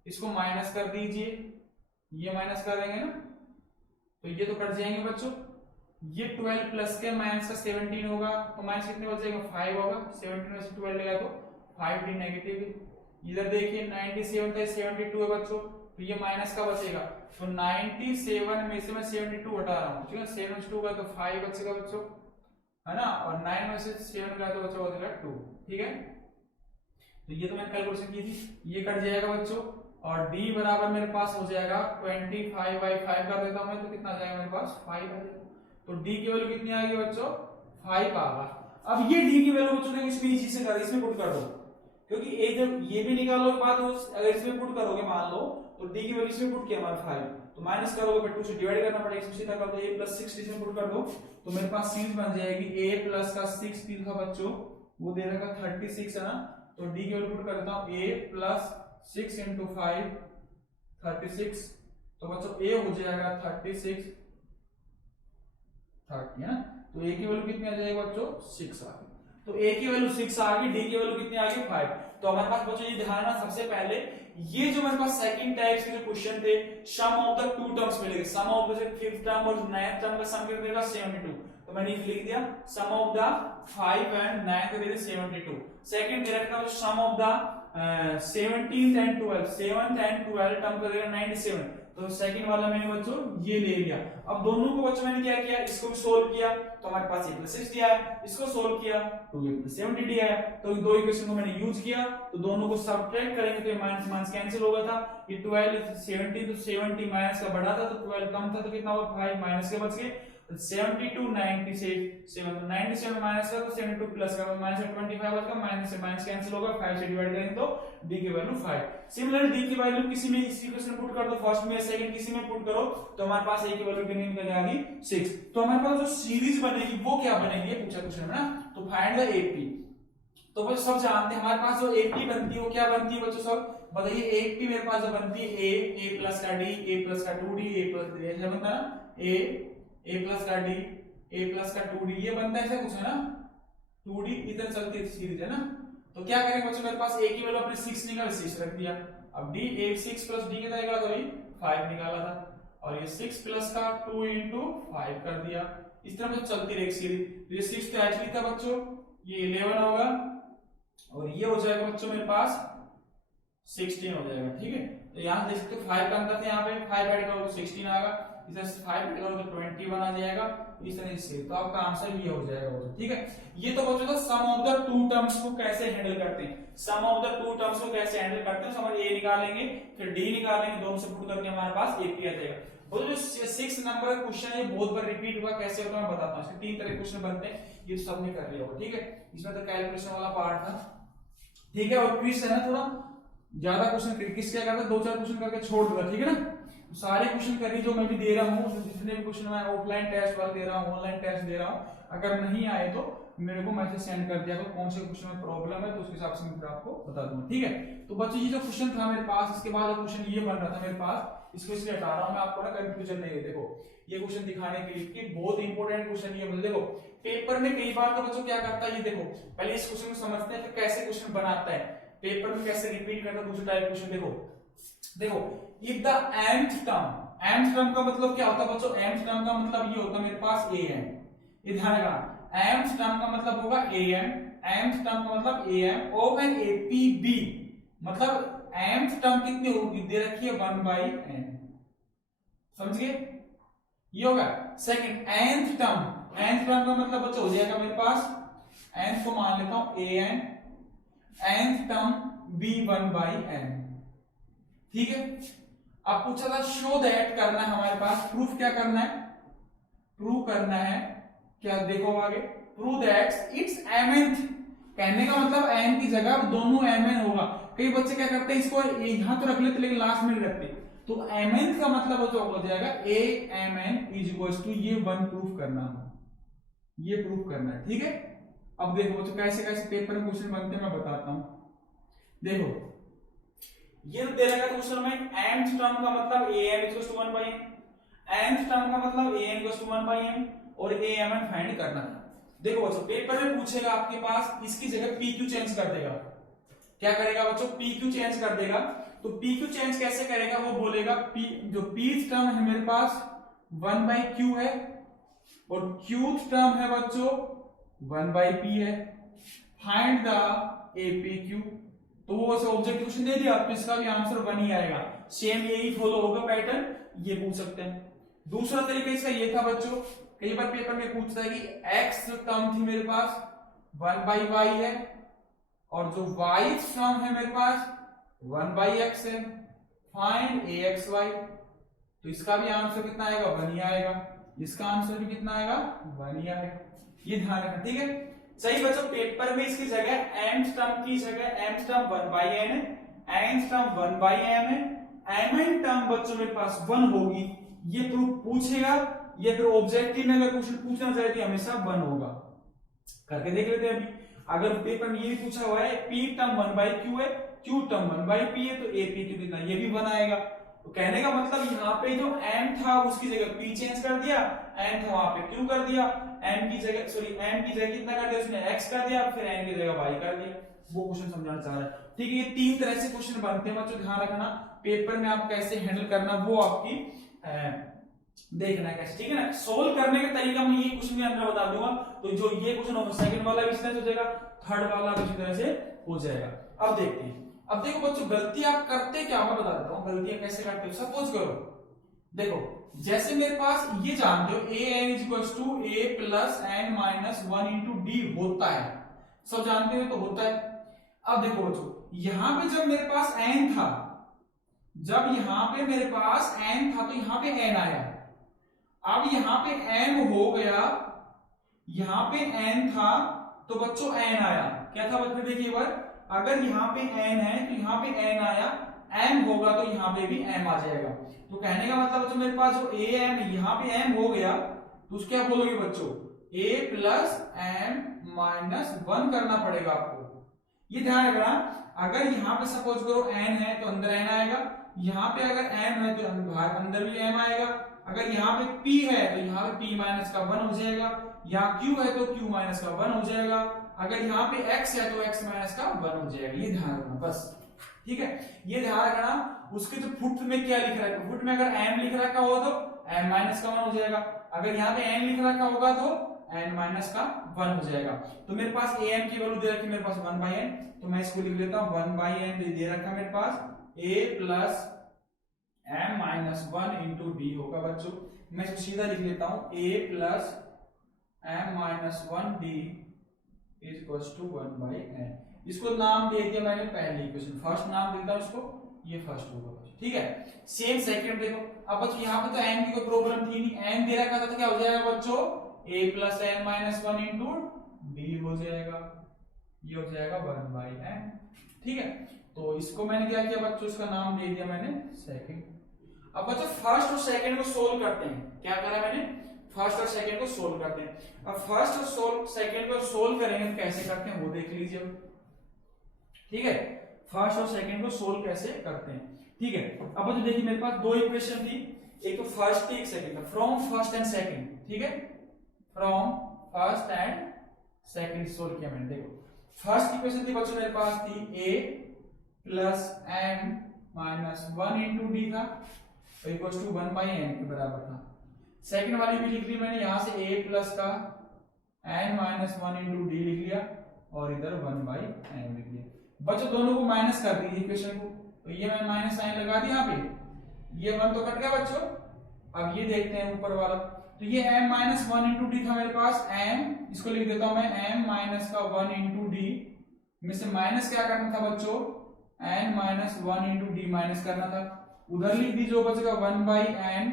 इसको माइनस कर दीजिए, ये माइनस कर देंगे ना, तो ये तो कट जाएंगे बच्चों, ये 12 प्लस के माइनस का 17 होगा, तो माइनस कितने बच जाएगा 5 होगा, 17 में से 12 लेगा तो 5d नेगेटिव है। इधर देखिए 97 था 72 है बच्चों, तो ये माइनस का बचेगा, तो 97 में से मैं 72 हटा रहा हूँ, ठीक है। 72 का तो 5 बचेगा बच्चों, है ना, और 9 में से 7 का तो बचेगा 2, ठीक है। तो ये तो मैंने कैलकुलेशन की थी, ये कट जाएगा बच्चों, और d बराबर मेरे पास हो जाएगा 25/5 कर देता हूं मैं, तो कितना आ जाएगा मेरे पास 5 आ जाएगा। तो d की वैल्यू कितनी आ गई बच्चों 5 आ गया। अब ये d की वैल्यू बच्चों देखो इसमें इजी से कर, इसमें पुट कर दो, क्योंकि एक जब ये भी निकालोगे बाद अगर इसमें पुट करोगे मान लो, तो डी की वैल्यू इसमें पुट किया हमारा 5, तो माइनस करोगे फिर 2 से डिवाइड करना पड़ेगा, इसमें सीधा कर दो a + 6 इसमें पुट कर दो, तो मेरे पास सीरीज बन जाएगी a प्लस का 6 की था बच्चों, वो दे रखा 36 है ना, तो d की वैल्यू पुट कर देता हूं a + 6 × 5 36, तो बच्चों a हो जाएगा 36 30 है ना, तो a की वैल्यू कितनी आ जाएगी बच्चों 6 आ गई, तो a की वैल्यू 6 आ गई, d की वैल्यू कितनी आ गई 5। तो हमारे पास बच्चों ये ध्यान रखना, सबसे पहले ये जो मेरे पास सेकंड टाइप के जो क्वेश्चन थे, सम ऑफ द टू टर्म्स मिलेंगे, सम ऑफ द फिफ्थ टर्म और नाइन्थ टर्म का सम कितना देगा 72, तो मैंने लिख दिया सम ऑफ द 5 एंड 9 का दे 72। सेकंड दे रखा है sum of the 17th and 12 7th and 12 term का देगा 97, तो सेकंड वाला मैंने बच्चों ये ले लिया। अब दोनों को बच्चों मैंने क्या किया, इसको भी सोल्व किया, तो हमारे पास a + 6 दिया है, इसको सोल्व किया 2a + 70 दिया है, तो दो इक्वेशन को मैंने यूज किया, तो दोनों को सब्ट्रैक्ट करेंगे तो ये माइनस माइनस कैंसिल हो गया था, ये 12 70, तो 70 माइनस का बड़ा था तो 12 कम था, तो कितना हुआ 5 माइनस के बच गए, 72 97 97 माइनस का, तो 72 प्लस का माइनस 25 बच गया, माइनस से माइनस कैंसिल होगा, 5 से डिवाइड करेंगे तो d की वैल्यू 5। सिमिलरली d की वैल्यू किसी में इसी क्वेश्चन पुट कर दो, फर्स्ट में सेकंड किसी में पुट करो, तो हमारे पास a की वैल्यू कितनी निकल जाएगी 6। तो हमारे पास जो सीरीज बनेगी वो क्या बनेगी, ये पूछा क्वेश्चन में ना, तो फाइंड द AP। तो बच्चों सब जानते हैं हमारे पास जो AP बनती है वो क्या बनती है बच्चों, सब बताइए। AP मेरे पास जो बनती है a प्लस का d, a प्लस का 2d, a प्लस ऐसा बनता है ना, a प्लस का d, a प्लस का 2d, ये बनता है ऐसा कुछ है ना, 2d इधर चलती है सीरीज है ना, तो क्या करेंगे बच्चों, मेरे पास a की वैल्यू अपने 6 निकाल 6 रख दिया, अब d a 6 प्लस d कितना आएगा, तो 5 निकाला था, और ये 6 प्लस का 2 × 5 कर दिया, इस तरह से चलती रहेगी सीरीज। ये 6 तो एक्चुअली था बच्चों, ये 11 होगा, और ये हो जाएगा बच्चों मेरे पास 16 हो जाएगा, ठीक है। तो यहाँ देख सकते हो 5 का अंतर था, यहाँ पे 5 ऐड करोगे तो 16 आएगा, इधर से 5 ऐड करोगे तो 21 आ जाएगा, इस तरह से, तो आपका आंसर ये हो जाएगा बच्चों, ठीक है। ये तो बच्चों था सम ऑफ द टू टर्म्स को कैसे हैंडल करते हैं, सम ऑफ द टू टर्म्स को कैसे हैंडल करते हैं, समझ a निकालेंगे फिर d निकालेंगे, दोनों से पुट करके हमारे पास AP आ जाएगा। वो जो 6 नंबर का क्वेश्चन है बहुत बार रिपीट हुआ, कैसे होता है मैं बताता हूँ, इसके 3 तरह के क्वेश्चन बनते हैं, ये सबने कर लिया होगा, ठीक है। इसमें तो कैलकुलेशन वाला पार्ट था, ठीक है, और क्विज है ना, थोड़ा ज्यादा क्वेश्चन किस क्या करता है, 2-4 क्वेश्चन करके छोड़ देगा, ठीक है ना। सारे क्वेश्चन करिए जो मैं भी दे रहा हूँ, जितने भी क्वेश्चन मैं ऑफलाइन टेस्ट वाले दे रहा हूँ, ऑनलाइन टेस्ट दे रहा हूँ, अगर नहीं आए तो मेरे को मैसेज सेंड कर दिया तो कौन से क्वेश्चन में प्रॉब्लम है, तो उसके हिसाब से मैं फिर आपको बता दूंगा, ठीक है। तो बच्चों ये जो क्वेश्चन था मेरे पास, इसके बाद क्वेश्चन ये बन रहा था मेरे पास, इसको इसलिए हटा रहा हूँ मैं, आपको ना कंफ्यूजन नहीं है। देखो ये क्वेश्चन दिखाने के लिए कि बहुत इंपॉर्टेंट क्वेश्चन ये, देखो पेपर में कई बार तो बच्चों क्या करता है, ये देखो पहले इस क्वेश्चन को समझते हैं फिर कैसे क्वेश्चन बनाता है, पेपर में कैसे रिपीट करता है दूसरे टाइप क्वेश्चन। देखो इफ द nth टर्म का मतलब क्या होता है बच्चों, nth टर्म का मतलब ये होता है मेरे पास am, ये ध्यान रखना, nth टर्म का मतलब होगा am, nth टर्म का मतलब am ऑफ एन APB, मतलब nth टर्म कितनी होगी दे रखी है 1/n, समझ गए, ये होगा। सेकंड nth टर्म का मतलब बच्चों हो जाएगा मेरे पास, nth को मान लेता हूं an, nth टर्म b1/n, ठीक है। अब पूछा था शो दैट करना है हमारे पास, प्रूफ क्या करना है, प्रूव करना है क्या, देखो आगे, प्रूव दैट इट्स mnth, कहने का मतलब n की जगह दोनों mn होगा। कई बच्चे क्या करते हैं इसको यहां तो रख लेते लेकिन लास्ट में रखते, तो mnth का मतलब जो हो जाएगा amn इज टू ये 1 प्रूफ करना है, ये प्रूफ करना है, ठीक है। अब देखो तो कैसे कैसे पेपर में क्वेश्चन बनते हैं मैं बताता हूं। देखो ये तो दे रखा है क्वेश्चन में, nth टर्म का मतलब am = 1/n, nth टर्म का मतलब am = 1/n और amn फाइंड करना था। देखो बच्चों पेपर में पूछेगा आपके पास, इसकी जगह pq चेंज कर देगा, क्या करेगा बच्चों pq चेंज कर देगा, तो pq चेंज कैसे करेगा, वो बोलेगा p जो pth टर्म है मेरे पास 1/q है और qth टर्म है बच्चों 1/p है, फाइंड द APQ, तो वो ऑब्जेक्ट क्वेश्चन दे दिया तो इसका भी आंसर 1 ही आएगा, सेम यही फॉलो होगा पैटर्न, ये पूछ सकते हैं। दूसरा तरीका इसका ये था बच्चों, कई बार पेपर में पूछता है कि x टर्म थी मेरे पास 1/y है और जो y टर्म है मेरे पास 1/x है, फाइंड AXY, तो इसका भी आंसर कितना आएगा 1 ही आएगा, इसका आंसर भी कितना आएगा 1 ही आएगा, ये ध्यान रखना, ठीक है। सही बच्चों पेपर में इसकी जगह nth टर्म की जगह nth टर्म 1/n है, nth टर्म 1/m है, mn टर्म बच्चों मेरे पास 1 होगी, ये प्रूफ पूछेगा या फिर ऑब्जेक्टिव में अगर क्वेश्चन पूछना चाहे तो हमेशा 1 होगा। करके देख लेते हैं अभी। अगर पेपर में ये भी पूछा हुआ है p टर्म 1/q है, q टर्म 1/p है, तो ap q कितना, ये भी 1 आएगा। तो कहने का मतलब यहाँ पे जो m था उसकी जगह p चेंज कर दिया, n था वहां पे q कर दिया, m की जगह कितना कर दिया उसने, x कर दिया, फिर n की जगह y कर दिया। वो क्वेश्चन समझाना चाह रहा है। ठीक है, ये 3 तरह से क्वेश्चन बनते हैं बच्चों, ध्यान रखना पेपर में आप कैसे हैंडल करना वो आपकी देखना है कैसे, ठीक है ना। सोल्व करने का तरीका मैं ये क्वेश्चन के अंदर बता दूंगा। तो जो ये क्वेश्चन होगा सेकंड वाला भी इस तरह से हो जाएगा, थर्ड वाला भी इसी तरह से हो जाएगा। अब देखते हैं। अब देखो बच्चों गलती आप करते क्या, मैं बता देता हूँ गलतियां कैसे करते हो। सपोज करो, देखो जैसे मेरे पास ये जानते हो an = a plus n minus 1 into D होता है, सब जानते हो तो होता है। अब देखो बच्चों यहां पे जब मेरे पास n था, जब यहां पे मेरे पास n था तो यहां पे n आया। अब यहां पे m हो गया, यहां पे n था तो बच्चों n आया। क्या था बच्चों, देखिए एक बार, अगर यहां पे n है तो यहां पे n आया, m होगा तो यहां पे भी m आ जाएगा। तो कहने का मतलब बच्चों मेरे पास जो am यहां पे m हो गया तो उसको क्या बोलोगे बच्चों, a प्लस m माइनस 1 करना पड़ेगा आपको। ये ध्यान रखना, अगर यहाँ पे सपोज करो n है तो अंदर n आएगा, यहाँ पे अगर m है तो बाहर अंदर भी m आएगा, अगर यहाँ पे p है तो यहाँ पे p माइनस का 1 हो जाएगा, यहाँ q है तो q माइनस का 1 हो जाएगा, अगर यहाँ पे x है तो x माइनस का 1 हो जाएगा। ये ध्यान रखना बस, ठीक है। ये ध्यान रखना उसके जो फुट में क्या लिख रहा है, फुट में अगर m लिख रखा हो तो m माइनस का 1 हो जाएगा, अगर यहाँ पे n लिख रखा होगा तो n माइनस का 1 हो जाएगा। तो मेरे पास am की वैल्यू दे रखी है मेरे पास 1/n, तो मैं इसको लिख लेता हूं 1/n दे रखा मेरे पास a plus m minus 1 into d होगा बच्चों। मैं इसको सीधा लिख लेता हूं a plus m minus 1 d is equals to 1/n। इसको नाम दे दिया मैंने पहले इक्वेशन, फर्स्ट नाम देता हूं इसको, ये फर्स्ट होगा, ठीक है। सेम सेकंड देखो, अब बच्चों यहाँ पे तो n की कोई प्रॉब्लम थी नहीं, n दे रखा था तो क्या हो जाएगा बच्चों, a plus n minus 1 into D हो जाएगा, ये हो जाएगा 1/n, ठीक है। तो इसको मैंने क्या किया बच्चों, इसका नाम दे दिया मैंने सेकंड। अब बच्चों फर्स्ट और सेकंड को सोल्व करते हैं, क्या करा मैंने, फर्स्ट और सेकंड को सोल्व करते हैं। अब फर्स्ट और सेकंड को सोल्व करेंगे कैसे करते हैं वो देख लीजिए, ठीक है। फर्स्ट और सेकंड को सोल्व कैसे करते हैं, ठीक है। अब बच्चों देखिए मेरे पास दो इक्वेशन थी, एक तो फर्स्ट थी एक सेकंड था, फ्रॉम फर्स्ट एंड सेकंड, ठीक है, from first and second solve किया मैंने। देखो फर्स्ट इक्वेशन थी बच्चों मेरे पास थी a plus m minus 1 into D था, इक्वल टू 1/n के बराबर था। सेकंड वाली भी लिख ली मैंने, यहां से a प्लस का n माइनस 1 इंटू डी लिख लिया और इधर 1/n लिख लिया। बच्चों दोनों को माइनस कर दीजिए इक्वेशन को, तो ये मैंने माइनस साइन लगा दिया यहाँ पे, ये 1 तो कट गया बच्चों। अब ये देखते हैं ऊपर वाला, तो ये m माइनस 1 इंटू डी था मेरे पास, m इसको लिख देता हूं मैं m माइनस का 1 इंटू डी में से माइनस क्या करना था बच्चों, n minus 1 into D minus करना था, उधर लिख दीजिए जो बचेगा 1/n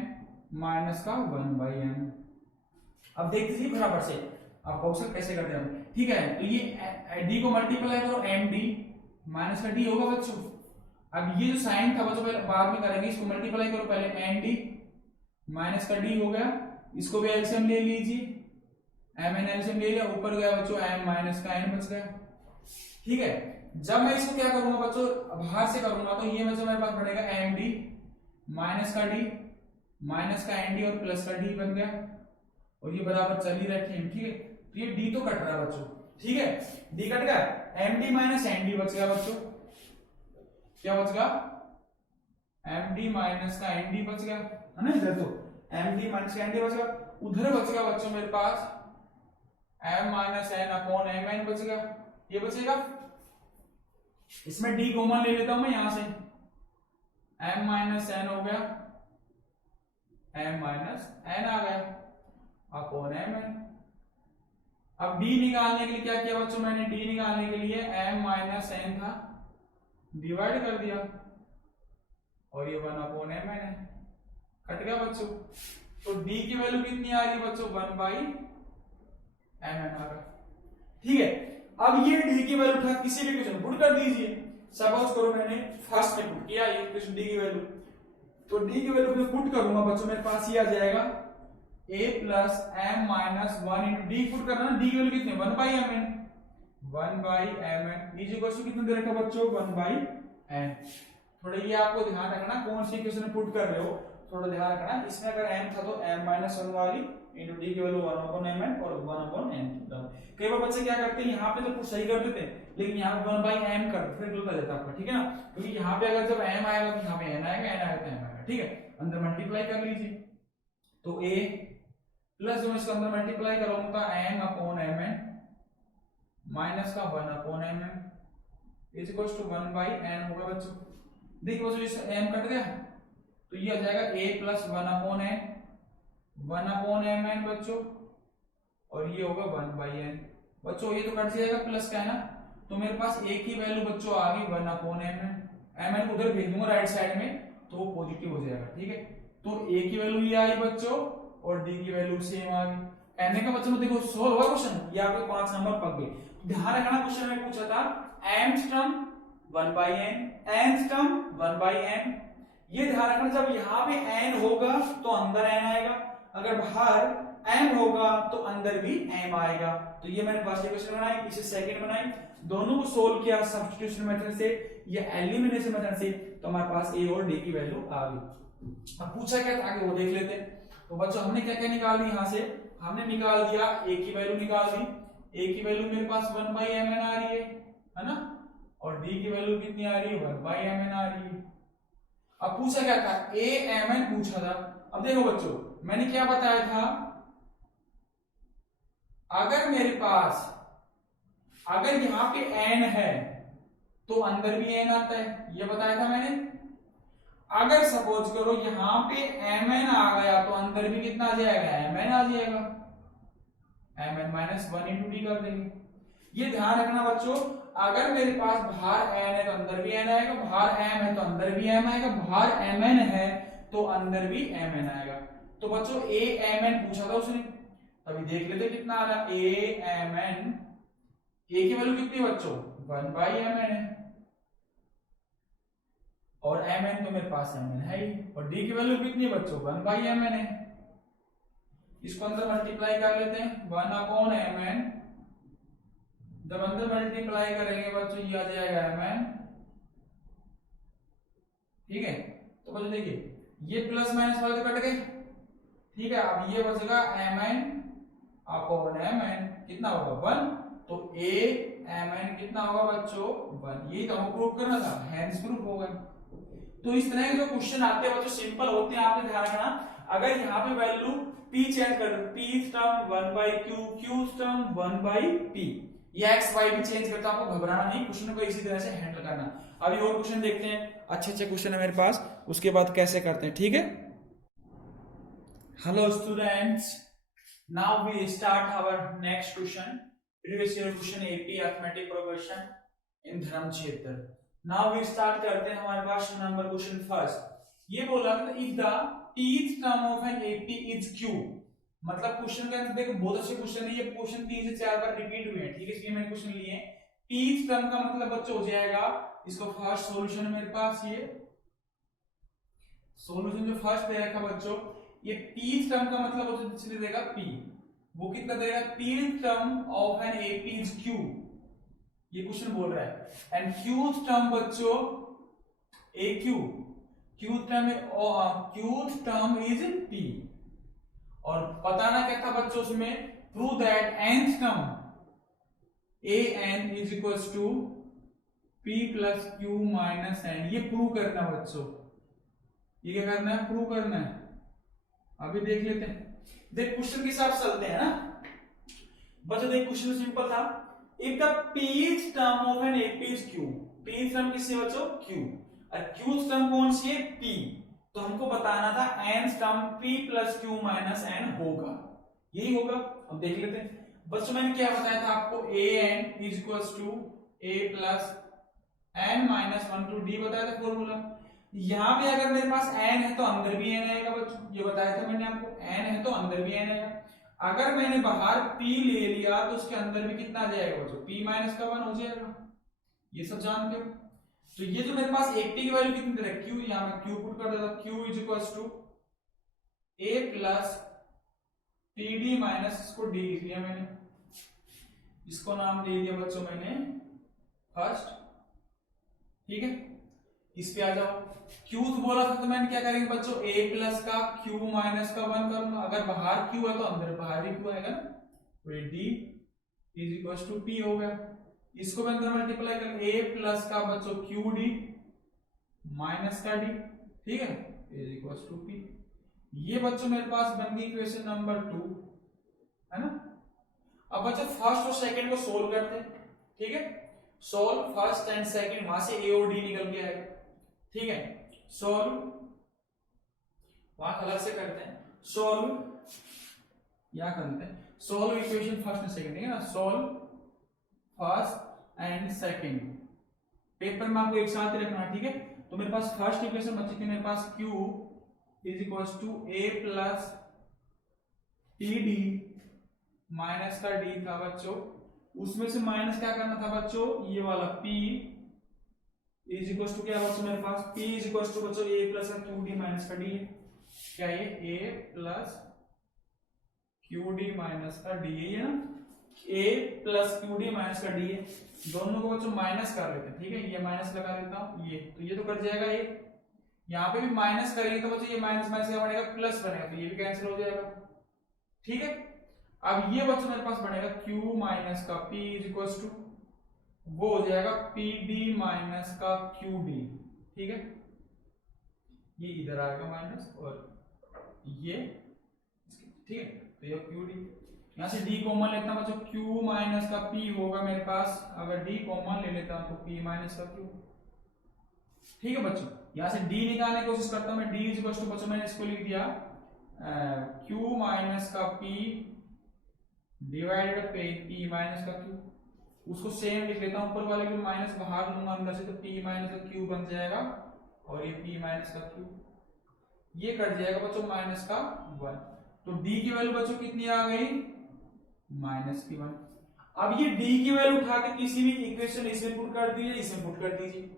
माइनस का 1/n। अब देखते हैं बराबर से आप ऑप्शन कैसे करते हैं, ठीक है। तो ये d को मल्टीप्लाई करो md माइनस का d होगा बच्चों। अब ये जो साइन था बच्चों पहले बाद में करेंगे, इसको मल्टीप्लाई करो पहले nd माइनस का d हो गया, इसको भी एलसीएम ले लीजिए, mn एलसीएम ले लिया, ऊपर गया बच्चों m माइनस का n बच गया, ठीक है। जब मैं इसको क्या करूंगा बच्चों, बाहर से करूंगा तो ये बच्चों मेरे पास बढ़ेगा md माइनस का d माइनस का nd और प्लस का d बन गया, और ये बराबर चल ही रखे हैं, ठीक है। तो ये d तो कट रहा है बच्चों, ठीक है, d कट गया, md माइनस nd बच गया बच्चों, क्या बच गया, md माइनस का nd बच गया, है ना। इधर तो md माइनस का nd बच गया, उधर बच गया बच्चों मेरे पास m minus n upon mn बच गया, ये बचेगा। इसमें d कॉमन ले लेता हूं मैं यहां से, m माइनस n हो गया, m माइनस n आ गया अपॉन mn। अब d निकालने के लिए क्या किया बच्चों मैंने, d निकालने के लिए m माइनस n था, डिवाइड कर दिया और ये 1 अपॉन mn है, कट गया बच्चों। तो d की वैल्यू कितनी आ रही बच्चों, 1/mn आ गया, ठीक है। अब ये d की वैल्यू उठा किसी भी इक्वेशन पुट कर दीजिए। सपोज करो मैंने फर्स्ट में पुट किया ये इक्वेशन d की वैल्यू, तो डी की वैल्यू मैं पुट करूंगा बच्चों, मेरे पास ये आ जाएगा a plus m minus one into d put करना ना, डी की वैल्यू कितनी 1 by m n, 1 by m n is equal to कितना दे रखा बच्चों 1 बाई एन। थोड़ा ये आपको ध्यान रखना कौन सी इक्वेशन में पुट कर रहे हो, थोड़ा ध्यान रखना। इसमें अगर m था तो m माइनस वन वाली इंटू डी की वैल्यू 1 अपॉन एम एन और 1 अपॉन एन। कई बार बच्चे क्या करते हैं यहाँ पे तो कुछ सही कर देते हैं लेकिन यहाँ पे 1 बाई एम कर फिर गलत आ जाता है आपका, ठीक है ना, क्योंकि यहाँ पे अगर जब m आएगा तो यहाँ पे n आएगा, n आएगा तो m आएगा, ठीक है। अंदर मल्टीप्लाई कर लीजिए तो a प्लस जो इसको अंदर मल्टीप्लाई करूंगा m upon m n minus का 1 upon m n is equal to 1 by n होगा बच्चों। देखिए बच्चों इससे m कट गया तो ये आ जाएगा a plus 1 upon n 1 upon m n बच्चों और ये होगा 1 बाई n बच्चों। ये तो कट जाएगा प्लस का है ना, तो मेरे पास a की वैल्यू बच्चों आ गई 1 अपॉन एम एन उधर भेज दूंगा राइट साइड में तो वो पॉजिटिव हो जाएगा, ठीक है। तो a की वैल्यू ये आई बच्चों और d की वैल्यू सेम आ गई। कहने का मतलब देखो सोल्व हुआ क्वेश्चन, ये आपके 5 नंबर पक गए। ध्यान रखना क्वेश्चन में पूछा था mth term 1 by n, nth term 1 by n। ये ध्यान रखना जब यहाँ पे n होगा तो अंदर n आएगा, अगर बाहर m होगा तो अंदर भी m आएगा। तो ये मैंने फर्स्ट इक्वेशन बनाई, इसे सेकंड बनाई, दोनों को सोल्व किया सब्स्टिट्यूशन मेथड से या एलिमिनेशन मेथड से, तो हमारे पास a और d की वैल्यू आ गई। अब पूछा क्या था आगे वो देख लेते हैं। तो बच्चों हमने क्या क्या निकाल दी, यहाँ से हमने निकाल दिया a की वैल्यू निकाल दी, a की वैल्यू मेरे पास 1 बाई एम एन आ रही है ना, और d की वैल्यू कितनी आ रही है 1 बाई एम एन आ रही है। अब पूछा क्या था a एम एन पूछा था। अब देखो बच्चों मैंने क्या बताया था, अगर मेरे पास अगर यहाँ पे n है तो अंदर भी n आता है, ये बताया था मैंने। अगर सपोज करो यहाँ पे mn आ गया तो अंदर भी कितना आ जाएगा mn आ जाएगा, mn माइनस 1 इंटू डी कर देंगे। ये ध्यान रखना बच्चों, अगर मेरे पास बाहर n है तो अंदर भी n आएगा, बाहर m है तो अंदर भी m आएगा, बाहर mn है तो अंदर भी mn आएगा। तो बच्चों a mn पूछा था उसने, अभी देख लेते कितना आ रहा है a mn, a की वैल्यू कितनी है बच्चों 1 बाई mn है और mn तो मेरे पास mn है ही, और d की वैल्यू कितनी है बच्चों 1 बाई mn है। इसको अंदर मल्टीप्लाई कर लेते हैं 1 अपॉन mn, जब अंदर मल्टीप्लाई करेंगे बच्चों ये आ जाएगा mn, ठीक है। तो बच्चों देखिए ये प्लस माइनस वाले तो कट गए, ठीक है। अब ये बचेगा mn अपॉन mn कितना होगा 1, तो a mn कितना होगा बच्चों 1, यही तो हमको प्रूव करना था, हेंस प्रूफ हो गया। तो इस तरह के जो क्वेश्चन आते हैं बच्चों सिंपल होते हैं, आपने ध्यान रखना। अगर यहाँ पे वैल्यू p चेंज कर दो, p term 1 by q, q term 1 by p, ये x y भी चेंज करता है, आपको घबराना नहीं, क्वेश्चन को इसी तरह से हैंडल करना। अभी और क्वेश्चन देखते हैं, अच्छे अच्छे क्वेश्चन है मेरे पास, उसके बाद कैसे करते हैं, ठीक है। Hello students, now we start our next question, previous year question AP arithmetic progression in धर्म क्षेत्र। नाउ वी स्टार्ट करते हैं हमारे पास नंबर क्वेश्चन फर्स्ट। ये बोला था if the teeth term of an AP is q, मतलब क्वेश्चन का देखो बहुत अच्छे क्वेश्चन है, ये क्वेश्चन 3 से 4 बार रिपीट हुए हैं, ठीक है, इसलिए मैंने क्वेश्चन लिए। टीथ टर्म का मतलब बच्चों हो जाएगा, इसको फर्स्ट सॉल्यूशन मेरे पास ये सॉल्यूशन जो फर्स्ट दे रखा बच्चों, ये टीथ टर्म का मतलब बच्चों देगा p, वो कितना देगा टीथ term of an AP is q, ये क्वेश्चन बोल रहा है। एंड क्यूथ टर्म बच्चों AQ, qth term is P, और बताना क्या था बच्चों उसमें, prove that nth term AN is equals to P plus Q minus n, ये प्रूव करना बच्चों, ये क्या करना है प्रूव करना है। अभी देख लेते हैं, देख क्वेश्चन के हिसाब से चलते हैं ना बच्चों। देख क्वेश्चन सिंपल था, if the pth term of an AP is q, pth term किससे बच्चों q, और qth term कौन सी है p, तो हमको बताना था nth term p plus q minus n होगा, यही होगा। अब देख लेते हैं बच्चों, मैंने क्या बताया था आपको, an is equals to a plus n minus 1 to d बताया था फॉर्मूला। यहाँ पे अगर मेरे पास n है तो अंदर भी n आएगा बच्चों, ये बताया था मैंने आपको, n है तो अंदर भी n आएगा। अगर मैंने बाहर p ले लिया तो उसके अंदर भी कितना आ जाएगा बच्चों, p माइनस का 1 हो जाएगा, ये सब जानते हो। तो ये जो मेरे पास 80 की वैल्यू कितनी दे रहा है, क्यू, यहां मैं क्यू पुट कर देता हूं, q is equal to a plus p d minus, इसको डी लिख लिया मैंने, इसको नाम दे दिया बच्चों मैंने फर्स्ट, ठीक है। इस पे आ जाओ, क्यू बोला था तो मैंने क्या करेंगे बच्चों, a प्लस का q माइनस का 1 करूंगा, अगर बाहर q है तो अंदर बाहर ही q आएगा ना, तो d is equal to p हो गया। इसको मैं अंदर मल्टीप्लाई कर, a प्लस का बच्चों qd माइनस का d, ठीक है, इज इक्वल टू p। ये बच्चों मेरे पास बन गई इक्वेशन नंबर 2, है ना। अब बच्चों फर्स्ट और सेकंड को सोल्व करते हैं, ठीक है। सोल्व फर्स्ट एंड सेकंड, वहां से a और d निकल के आएगा, ठीक है। सोल्व वहां अलग से करते हैं, सोल्व या करते हैं, solve equation first and second, ठीक है ना। Solve first and second, paper में आपको एक साथ ही रखना है, ठीक है। तो मेरे पास फर्स्ट इक्वेशन बची थी मेरे पास q is equal to a plus t d minus का d था बच्चों, उसमें से माइनस क्या करना था बच्चों, ये वाला p इज इक्वल टू क्या बच्चों मेरे पास, p इज इक्वल टू बच्चों a प्लस का क्यू डी माइनस का d है, क्या ये a plus Q D minus का d है ना, a plus Q D minus का d है। दोनों को बच्चों माइनस कर लेते हैं, ठीक है, ये माइनस लगा देता हूं, ये तो ये तो कट जाएगा, ये यहाँ पे भी माइनस करेंगे तो बच्चों ये माइनस माइनस क्या बनेगा, प्लस बनेगा, तो ये भी कैंसिल हो जाएगा, ठीक है। अब ये बच्चों मेरे पास बनेगा q माइनस का p इज इक्वल टू, वो हो जाएगा पी डी माइनस का क्यू डी, ठीक है, ये इधर आएगा माइनस और ये, ठीक है, तो ये क्यू डी, यहां से d कॉमन लेता हूं बच्चों, q माइनस का p होगा मेरे पास, अगर d कॉमन ले लेता हूं तो p माइनस का q, ठीक है बच्चों। यहां से d निकालने की कोशिश करता हूं मैं, d इज इक्वल टू बच्चों मैंने इसको लिख दिया q माइनस का p डिवाइडेड पे p माइनस का q, उसको सेम लिख लेता हूं, ऊपर वाले को माइनस बाहर लूंगा अंदर से, तो p माइनस का q बन जाएगा और ये p माइनस का q, ये कट जाएगा बच्चों माइनस का 1, तो d की वैल्यू बच्चों कितनी आ गई, माइनस की 1। अब ये d की वैल्यू उठा के किसी भी इक्वेशन इसमें पुट कर दीजिए, इसमें पुट कर दीजिए,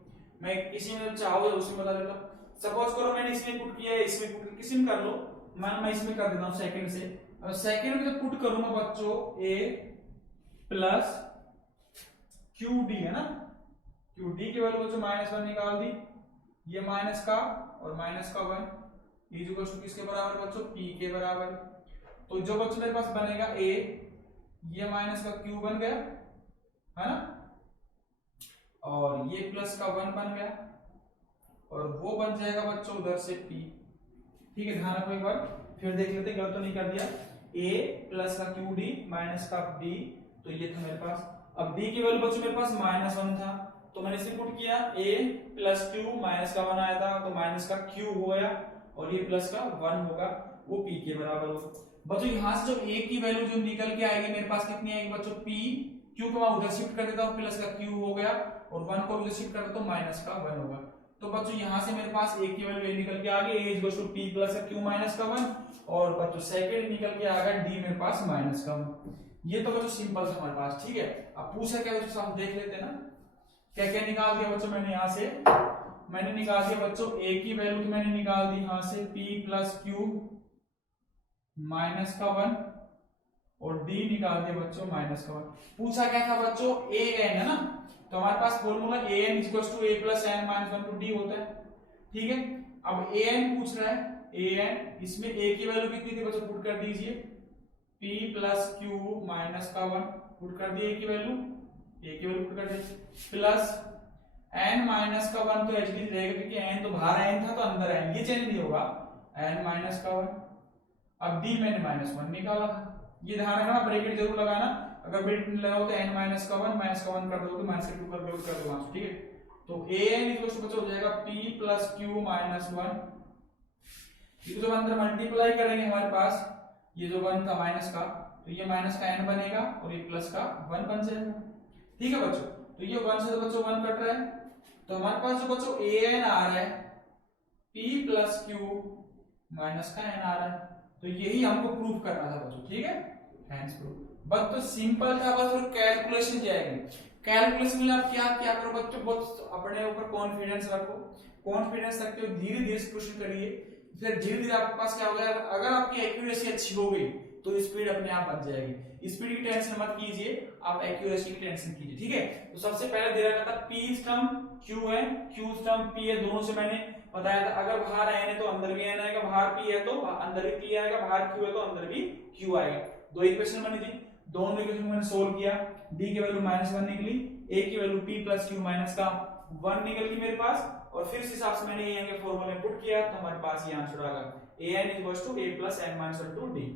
मैं किसी में चाहो उसमें बता देता हूं। सपोज करो मैंने इसमें पुट किया है, इसमें पुट किसी में कर लो, मैं इसमें कर देता हूं सेकंड से। अब सेकंड में जब पुट करूंगा बच्चों a प्लस क्यू डी, है ना, क्यू डी की वैल्यू बच्चों -1 निकाल दी, ये माइनस का और माइनस का 1 इज इक्वल टू किसके बराबर बच्चों, p के बराबर। तो जो बच्चों मेरे पास बनेगा a, ये माइनस का q बन गया, है ना, और ये प्लस का 1 बन गया, और वो बन जाएगा बच्चों उधर से p, ठीक है। ध्यान रखो एक बार, फिर देख लेते गलत तो नहीं कर दिया, a प्लस का क्यू डी माइनस का d, तो ये था मेरे पास। अब d की वैल्यू बच्चों मेरे पास -1 था, तो मैंने इसे पुट किया, a प्लस q माइनस का 1 आया था, तो माइनस का q हो गया, और ये प्लस का 1 होगा, वो p के बराबर होगा बच्चों। यहां से जो a की वैल्यू जो निकल के आएगी मेरे पास कितनी आएगी बच्चों, p, q को मैं उधर शिफ्ट कर देता हूं, प्लस का q हो गया, और 1 को उधर शिफ्ट कर देता हूं, माइनस का 1 होगा। तो बच्चों यहां से मेरे पास a की वैल्यू निकल के आ गई, a equal to p plus q minus का 1, और बच्चों सेकंड निकल के आ गया d मेरे पास माइनस का 1। ये तो बच्चों सिंपल था हमारे पास, ठीक है। अब पूछा क्या बच्चों, हम देख लेते हैं ना, क्या क्या निकाल दिया बच्चों मैंने, यहां से मैंने निकाल दिया बच्चों a की वैल्यू तो मैंने निकाल दी यहां से p प्लस q माइनस का 1, और d निकाल दिया बच्चों माइनस का 1। पूछा क्या था बच्चों, a n है ना, तो हमारे पास formula a n equals to a plus n minus 1 to d होता है, ठीक है। अब a n पूछ रहा है, a n, इसमें a की वैल्यू कितनी थी बच्चों, पुट कर दीजिए, p प्लस q माइनस का 1, पुट कर दिए a की वैल्यू पुट कर दी, प्लस n माइनस का 1, तो एच डी रहेगा क्योंकि n तो बाहर n था तो अंदर n, ये चेंज नहीं होगा, n माइनस का 1। अब d मैंने -1 निकाला था, ये ध्यान रखना, ब्रैकेट जरूर लगाना, अगर ब्रैकेट नहीं लगाओ तो n माइनस का 1 कर दो, माइनस का 2 कर दो वहां से, ठीक है। तो an इक्वल टू बच्चों हो जाएगा p प्लस q माइनस 1, इसको जब अंदर मल्टीप्लाई करेंगे हमारे पास ये जो 1 था माइनस का, तो ये माइनस का n बनेगा, और ये प्लस का 1 बन जाएगा, ठीक है बच्चों। तो ये 1 से तो बच्चों 1 कट रहा है, तो हमारे पास जो बच्चों an आ रहा है p प्लस q माइनस का n आ रहा है, तो यही हमको प्रूफ करना था बच्चों, ठीक है, हैंस प्रूफ। बस तो सिंपल था, बस और कैलकुलेशन जाएगी, कैलकुलेशन में आप क्या क्या करो बच्चों, बहुत अपने ऊपर कॉन्फिडेंस रखो, कॉन्फिडेंस रखते हो धीरे धीरे क्वेश्चन करिए, फिर धीरे धीरे आपके पास क्या हो गया, अगर आपकी एक्यूरेसी अच्छी हो गई तो स्पीड अपने आप बन जाएगी। स्पीड की टेंशन मत कीजिए, आप एक्यूरेसी की टेंशन कीजिए, ठीक है। तो सबसे पहले दे रखा था पी स्टम क्यू है, क्यू स्टम पी है, दोनों से मैंने बताया था अगर बाहर एन है तो अंदर भी एन आएगा, बाहर पी है तो अंदर भी पी आएगा, बाहर क्यू है तो अंदर भी क्यू आएगा। दो इक्वेशन बनी थी, दोनों इक्वेशन मैंने सोल्व किया, डी की वैल्यू -1 निकली, ए की value p plus Q minus का 1 निकल गई मेरे पास, और फिर इस हिसाब से मैंने ए के फॉर्मूले में पुट किया तो हमारे पास ये आंसर आ गया an equals to a plus n minus 1 to d।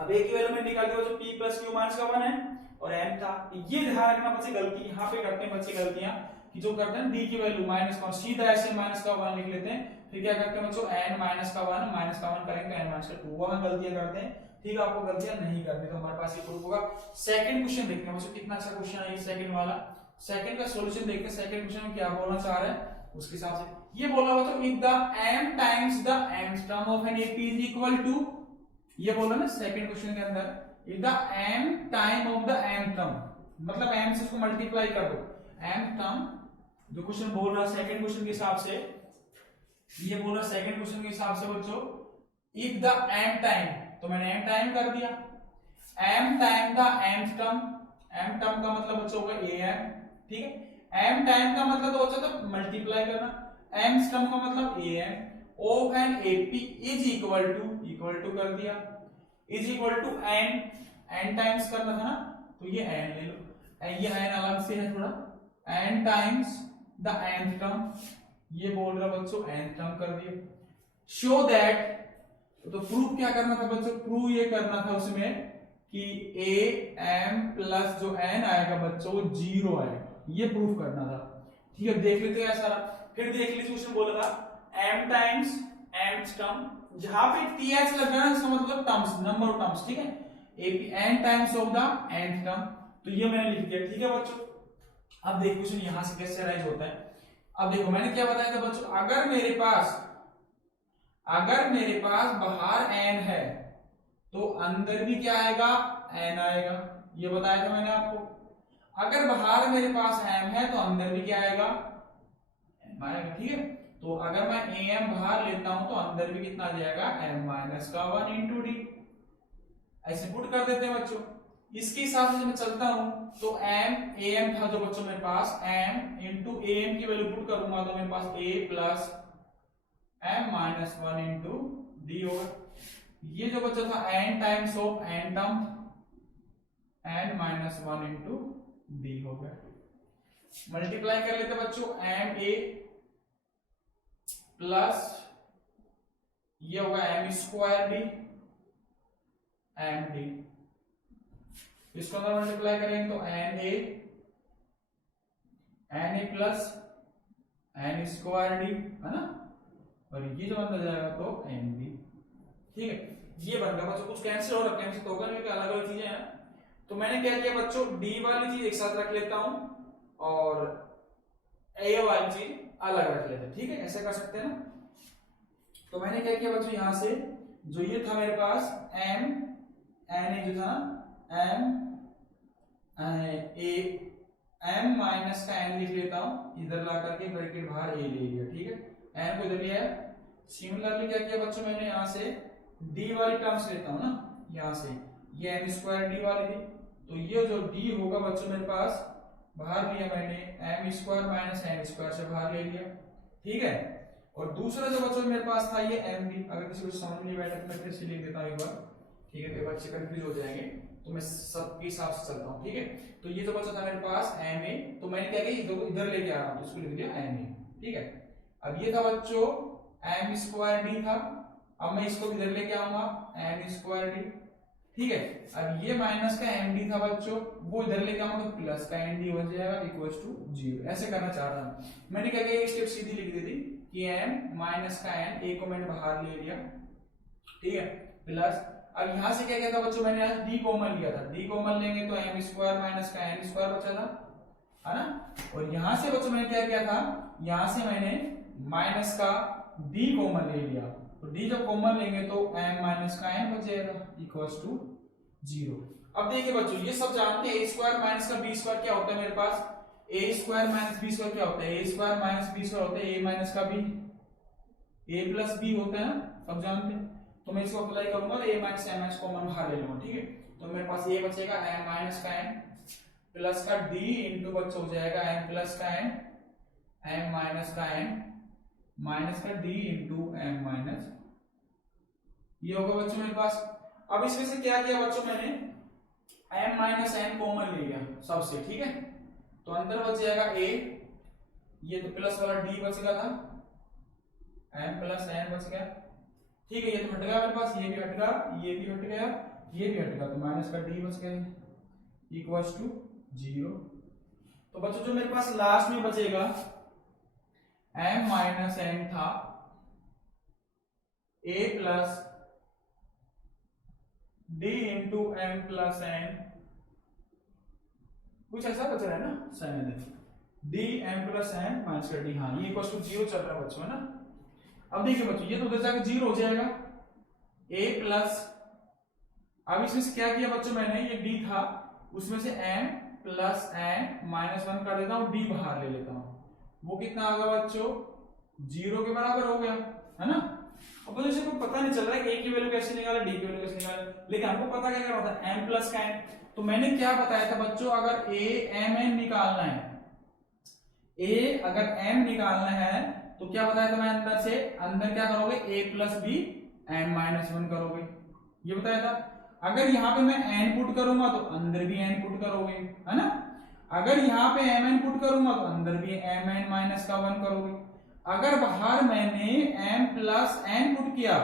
अब a की वैल्यू में निकाल दिया जो p प्लस क्यू माइनस का 1 है और n था। ये ध्यान रखना बच्चे, गलती यहाँ पे करते हैं बच्चे गलतियां कि जो करते हैं d की वैल्यू -1 सीधा ऐसे माइनस का 1 लिख लेते हैं, फिर क्या करते हैं बच्चों n माइनस का 1 करेंगे तो n माइनस का 2, वहां गलतियां करते हैं, ठीक है। आपको गलतियां नहीं करनी, तो हमारे पास ये प्रूफ होगा। सेकंड क्वेश्चन देखते हैं बच्चों, कितना अच्छा क्वेश्चन है ये सेकंड वाला। सेकंड का सॉल्यूशन देखते हैं, सेकंड क्वेश्चन में क्या बोलना चाह रहा है उसके हिसाब से। ये बोला बच्चों if the m times the nth term of an AP is equal to, ये बोला ना सेकंड क्वेश्चन के अंदर, if the m time of the nth term, मतलब m से इसको मल्टीप्लाई कर दो, nth टर्म जो क्वेश्चन बोल रहा है सेकंड क्वेश्चन के हिसाब से, ये बोल रहा सेकंड क्वेश्चन के हिसाब से बच्चों इफ द m टाइम, तो मैंने m टाइम कर दिया, m time the nth term, m term का मतलब बच्चों होगा am, ठीक है। m टाइम का मतलब तो बच्चों तो मल्टीप्लाई करना, m टर्म का मतलब am of an AP is equal to कर दिया, is equal to n times करना था ना, तो ये n ले लो, ये n अलग से है थोड़ा, n times the nth term, ये बोल रहा बच्चों nth टर्म कर दिया। शो दैट, तो प्रूफ क्या करना था बच्चों, प्रूफ ये करना था उसमें कि am प्लस जो n आएगा बच्चों वो 0 आएगा, ये प्रूफ करना था, ठीक है। देख लेते हैं सारा, फिर देख लीजिए उसने बोला था m टाइम्स nth टर्म, जहां पे th लग रहा है इसका मतलब टर्म्स, नंबर ऑफ टर्म्स, ठीक है, AP n times of the nth term, तो ये मैंने लिख दिया, ठीक है बच्चों। अब देखो क्वेश्चन यहां से कैसे राइज होता है। अब देखो मैंने क्या बताया था बच्चों, अगर मेरे पास बाहर n है तो अंदर भी क्या आएगा, n आएगा, ये बताया था मैंने आपको। अगर बाहर मेरे पास m है तो अंदर भी क्या आएगा, m आएगा, ठीक है। तो अगर मैं am बाहर लेता हूं तो अंदर भी कितना आ जाएगा, m माइनस का 1 इंटू डी, ऐसे पुट कर देते हैं बच्चों। इसके हिसाब से मैं चलता हूं तो am था जो बच्चों मेरे पास, m इंटू am की वैल्यू पुट करूंगा तो मेरे पास a plus m minus 1 into d होगा। ये जो बच्चा था n times of n term, n minus 1 into D हो गया। मल्टीप्लाई कर लेते बच्चों, m a प्लस ये होगा m square D m D, इसको अगर मल्टीप्लाई करेंगे तो n a plus n square D है ना, और ये जो अंदर जाएगा तो n b, ठीक है। ये बन गया बच्चों, कुछ कैंसिल हो रहा है, कैंसिल तो होगा नहीं, अलग अलग चीजें हैं। तो मैंने क्या किया बच्चों, d वाली चीज एक साथ रख लेता हूं और a वाली चीज अलग रख लेते हैं, ठीक है, ऐसे कर सकते हैं ना। तो मैंने क्या किया बच्चों, यहां से जो ये था मेरे पास m n जो था m a m माइनस का n लिख लेता हूं, इधर ला करके ब्रैकेट बाहर a ले लिया, ठीक है, n को इधर लिया। सिमिलरली क्या किया बच्चों, मैंने यहां से d वाली टर्म्स लेता हूं ना, यहां से ये m स्क्वायर d वाली थी, तो ये जो d होगा बच्चों मेरे पास बाहर लिया मैंने, m square minus n square से बाहर ले लिया, ठीक है। और दूसरा जो बच्चों मेरे पास था ये mb, अगर किसी को समझ नहीं बैठा तो मैं फिर से लिख देता हूं एक बार, ठीक है, बच्चे कंफ्यूज हो जाएंगे, तो मैं सबके हिसाब से चलता हूं, ठीक है। तो ये जो बच्चा था मेरे पास ma, तो मैंने क्या किया इधर लेके आ रहा हूं, इसको लिख दिया ma, ठीक है। अब ये था बच्चों m स्क्वायर d था, अब मैं इसको इधर लेके आऊंगा m स्क्वायर d, ठीक है। अब ये माइनस का md था बच्चों, वो इधर लेके आऊंगा तो प्लस का nd हो जाएगा इक्वल्स टू 0, ऐसे करना चाह रहा हूं। मैंने क्या किया, एक स्टेप सीधी लिख दी थी कि m माइनस का n, a को मैंने बाहर ले लिया, ठीक है, प्लस अब यहां से क्या किया था बच्चों, मैंने आज d कॉमन लिया था, d कॉमन लेंगे तो m स्क्वायर माइनस का n स्क्वायर बचा था, है ना। और यहां से बच्चों मैंने क्या किया था, यहां से मैंने माइनस का d कॉमन ले लिया, तो d जब कॉमन लेंगे तो m माइनस का n बच जाएगा इक्वल्स टू 0। अब देखिए बच्चों, ये सब जानते हैं, ए स्क्वायर माइनस का बी स्क्वायर क्या होता है मेरे पास, ए स्क्वायर माइनस बी स्क्वायर क्या होता है, ए स्क्वायर माइनस बी स्क्वायर होता है ए माइनस का बी, ए प्लस बी होता है ना, सब जानते हैं। तो मैं इसको अप्लाई करूंगा तो ए माइनस एम माइनस कॉमन बाहर ले लूंगा, ठीक है। तो मेरे पास ये बचेगा एम माइनस का एन प्लस का डी इंटू बच्चों हो जाएगा एम प्लस का एन, एम माइनस का एन माइनस का डी इंटू एम माइनस, ये होगा बच्चों मेरे पास। अब इसमें से क्या किया बच्चों, मैंने एम माइनस एन कॉमन ले लिया सबसे, ठीक है। तो अंदर बच जाएगा ए, ये तो प्लस वाला डी बच गया था, एम प्लस एन बच गया, ठीक है। ये तो हट गया मेरे पास, ये भी हट गया, ये भी हट गया, ये भी हट गया, तो माइनस का डी बच गया इक्वल्स टू 0। तो बच्चों जो मेरे पास लास्ट में बचेगा एम माइनस एन था A plus D into M plus N, कुछ ऐसा बच रहा है ना, सही D M plus N minus का डी, हाँ ये इक्वल्स टू 0 चल रहा है बच्चों, है ना। अब देखिए बच्चों, ये तो उधर जाकर 0 हो जाएगा, a प्लस, अब इसमें से क्या किया बच्चों मैंने, ये d था उसमें से m प्लस n माइनस 1 कर देता हूँ, d बाहर ले लेता हूँ, वो कितना आ गया बच्चों, 0 के बराबर हो गया, है ना। अब बच्चों से कोई पता नहीं चल रहा है a की वैल्यू कैसे निकाले, d की वैल्यू कैसे निकाले, लेकिन हमको पता क्या करना था, m प्लस का n। तो मैंने क्या बताया था बच्चों, अगर a m n निकालना है, a अगर m निकालना है तो क्या बताया था मैं, अंदर से, अंदर क्या करोगे, a plus b n minus 1 करोगे, ये बताया था। अगर यहाँ पे मैं n पुट करूंगा तो अंदर भी n पुट करोगे, है ना। अगर यहाँ पे mn पुट करूंगा तो अंदर भी mn माइनस का 1 करोगे। अगर बाहर मैंने m प्लस n पुट किया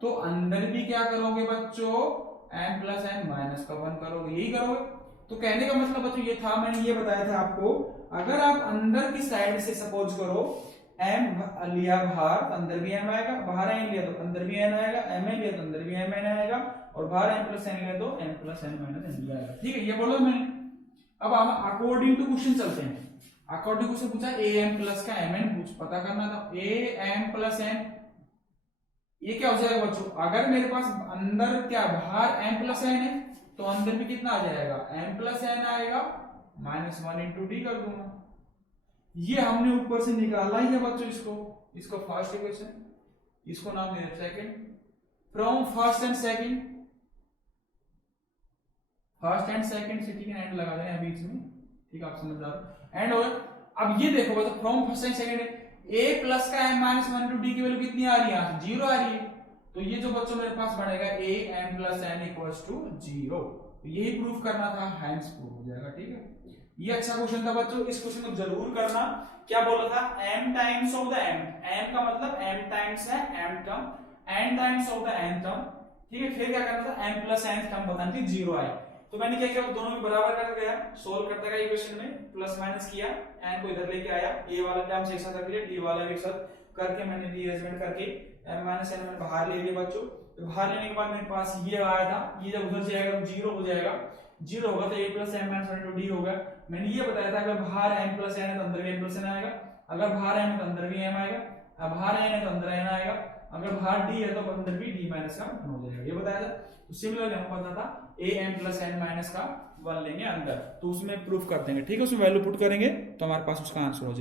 तो अंदर भी क्या करोगे बच्चों, m प्लस n माइनस का 1 करोगे, यही करोगे। तो कहने का मतलब बच्चों ये था, मैंने ये बताया था आपको, अगर आप अंदर की साइड से सपोज करो m लिया बाहर तो अंदर भी m आएगा, बाहर n लिया तो अंदर भी n आएगा, m लिया तो अंदर भी m n आएगा, और बाहर m प्लस n लिया तो m plus n minus n आएगा, ठीक है, ये बोला मैंने। अब हम अकॉर्डिंग टू क्वेश्चन चलते हैं। अकॉर्डिंग क्वेश्चन पूछा a m प्लस का m n पूछ पता करना था, a m प्लस n, ये क्या हो जाएगा बच्चों, अगर मेरे पास अंदर क्या बाहर m प्लस n है तो अंदर भी कितना आ जाएगा, m प्लस n आएगा, माइनस 1 इंटू डी कर दूंगा। ये हमने ऊपर से निकाला ही है बच्चों, इसको फर्स्ट इक्वेशन, इसको नाम दे second, from first and second, first and second से, ठीक है, एंड लगा दें बीच में, ठीक है, आप समझ रहे एंड हो गया। अब ये देखो बच्चों, from first and second, a plus का m माइनस 1 इंटू डी की वैल्यू कितनी आ रही है, 0 आ रही है। तो ये जो बच्चों मेरे पास बनेगा a m plus n equals to 0, यही प्रूफ करना था, हैंस प्रूफ हो जाएगा, ठीक है। ये अच्छा क्वेश्चन था बच्चों, इस क्वेश्चन को जरूर करना। क्या बोला था, m times of the m, m का मतलब m टाइम्स है m term, n times of the n term, ठीक है। फिर क्या करना था, m प्लस n टर्म बतानी थी, 0 आए। तो मैंने क्या किया, दोनों को बराबर कर गया, सोल्व करता गया इक्वेशन में, प्लस माइनस किया, n को इधर लेके आया, a वाला टर्म एक साथ रख लिया, d वाला भी एक साथ करके मैंने रीअरेंजमेंट करके m माइनस n मैंने बाहर ले लिया बच्चों। तो बाहर लेने के बाद मेरे पास ये आया था, ये जब उधर जाएगा तो 0 हो जाएगा, 0 होगा तो a plus m minus 1 into d होगा। मैंने ये बताया था, अगर बाहर m प्लस n है तो अंदर भी m प्लस n आएगा, अगर बाहर m है तो अंदर भी m आएगा, अब बाहर n है तो अंदर n आएगा, अगर बाहर d है तो अंदर भी d माइनस का 1 हो जाएगा, ये बताया था। तो सिमिलरली हमको पता था a m plus n minus का 1 लेंगे अंदर, तो उसमें प्रूफ कर देंगे, ठीक है, उसमें वैल्यू पुट करेंगे तो हमारे पास उसका आंसर हो जाएगा।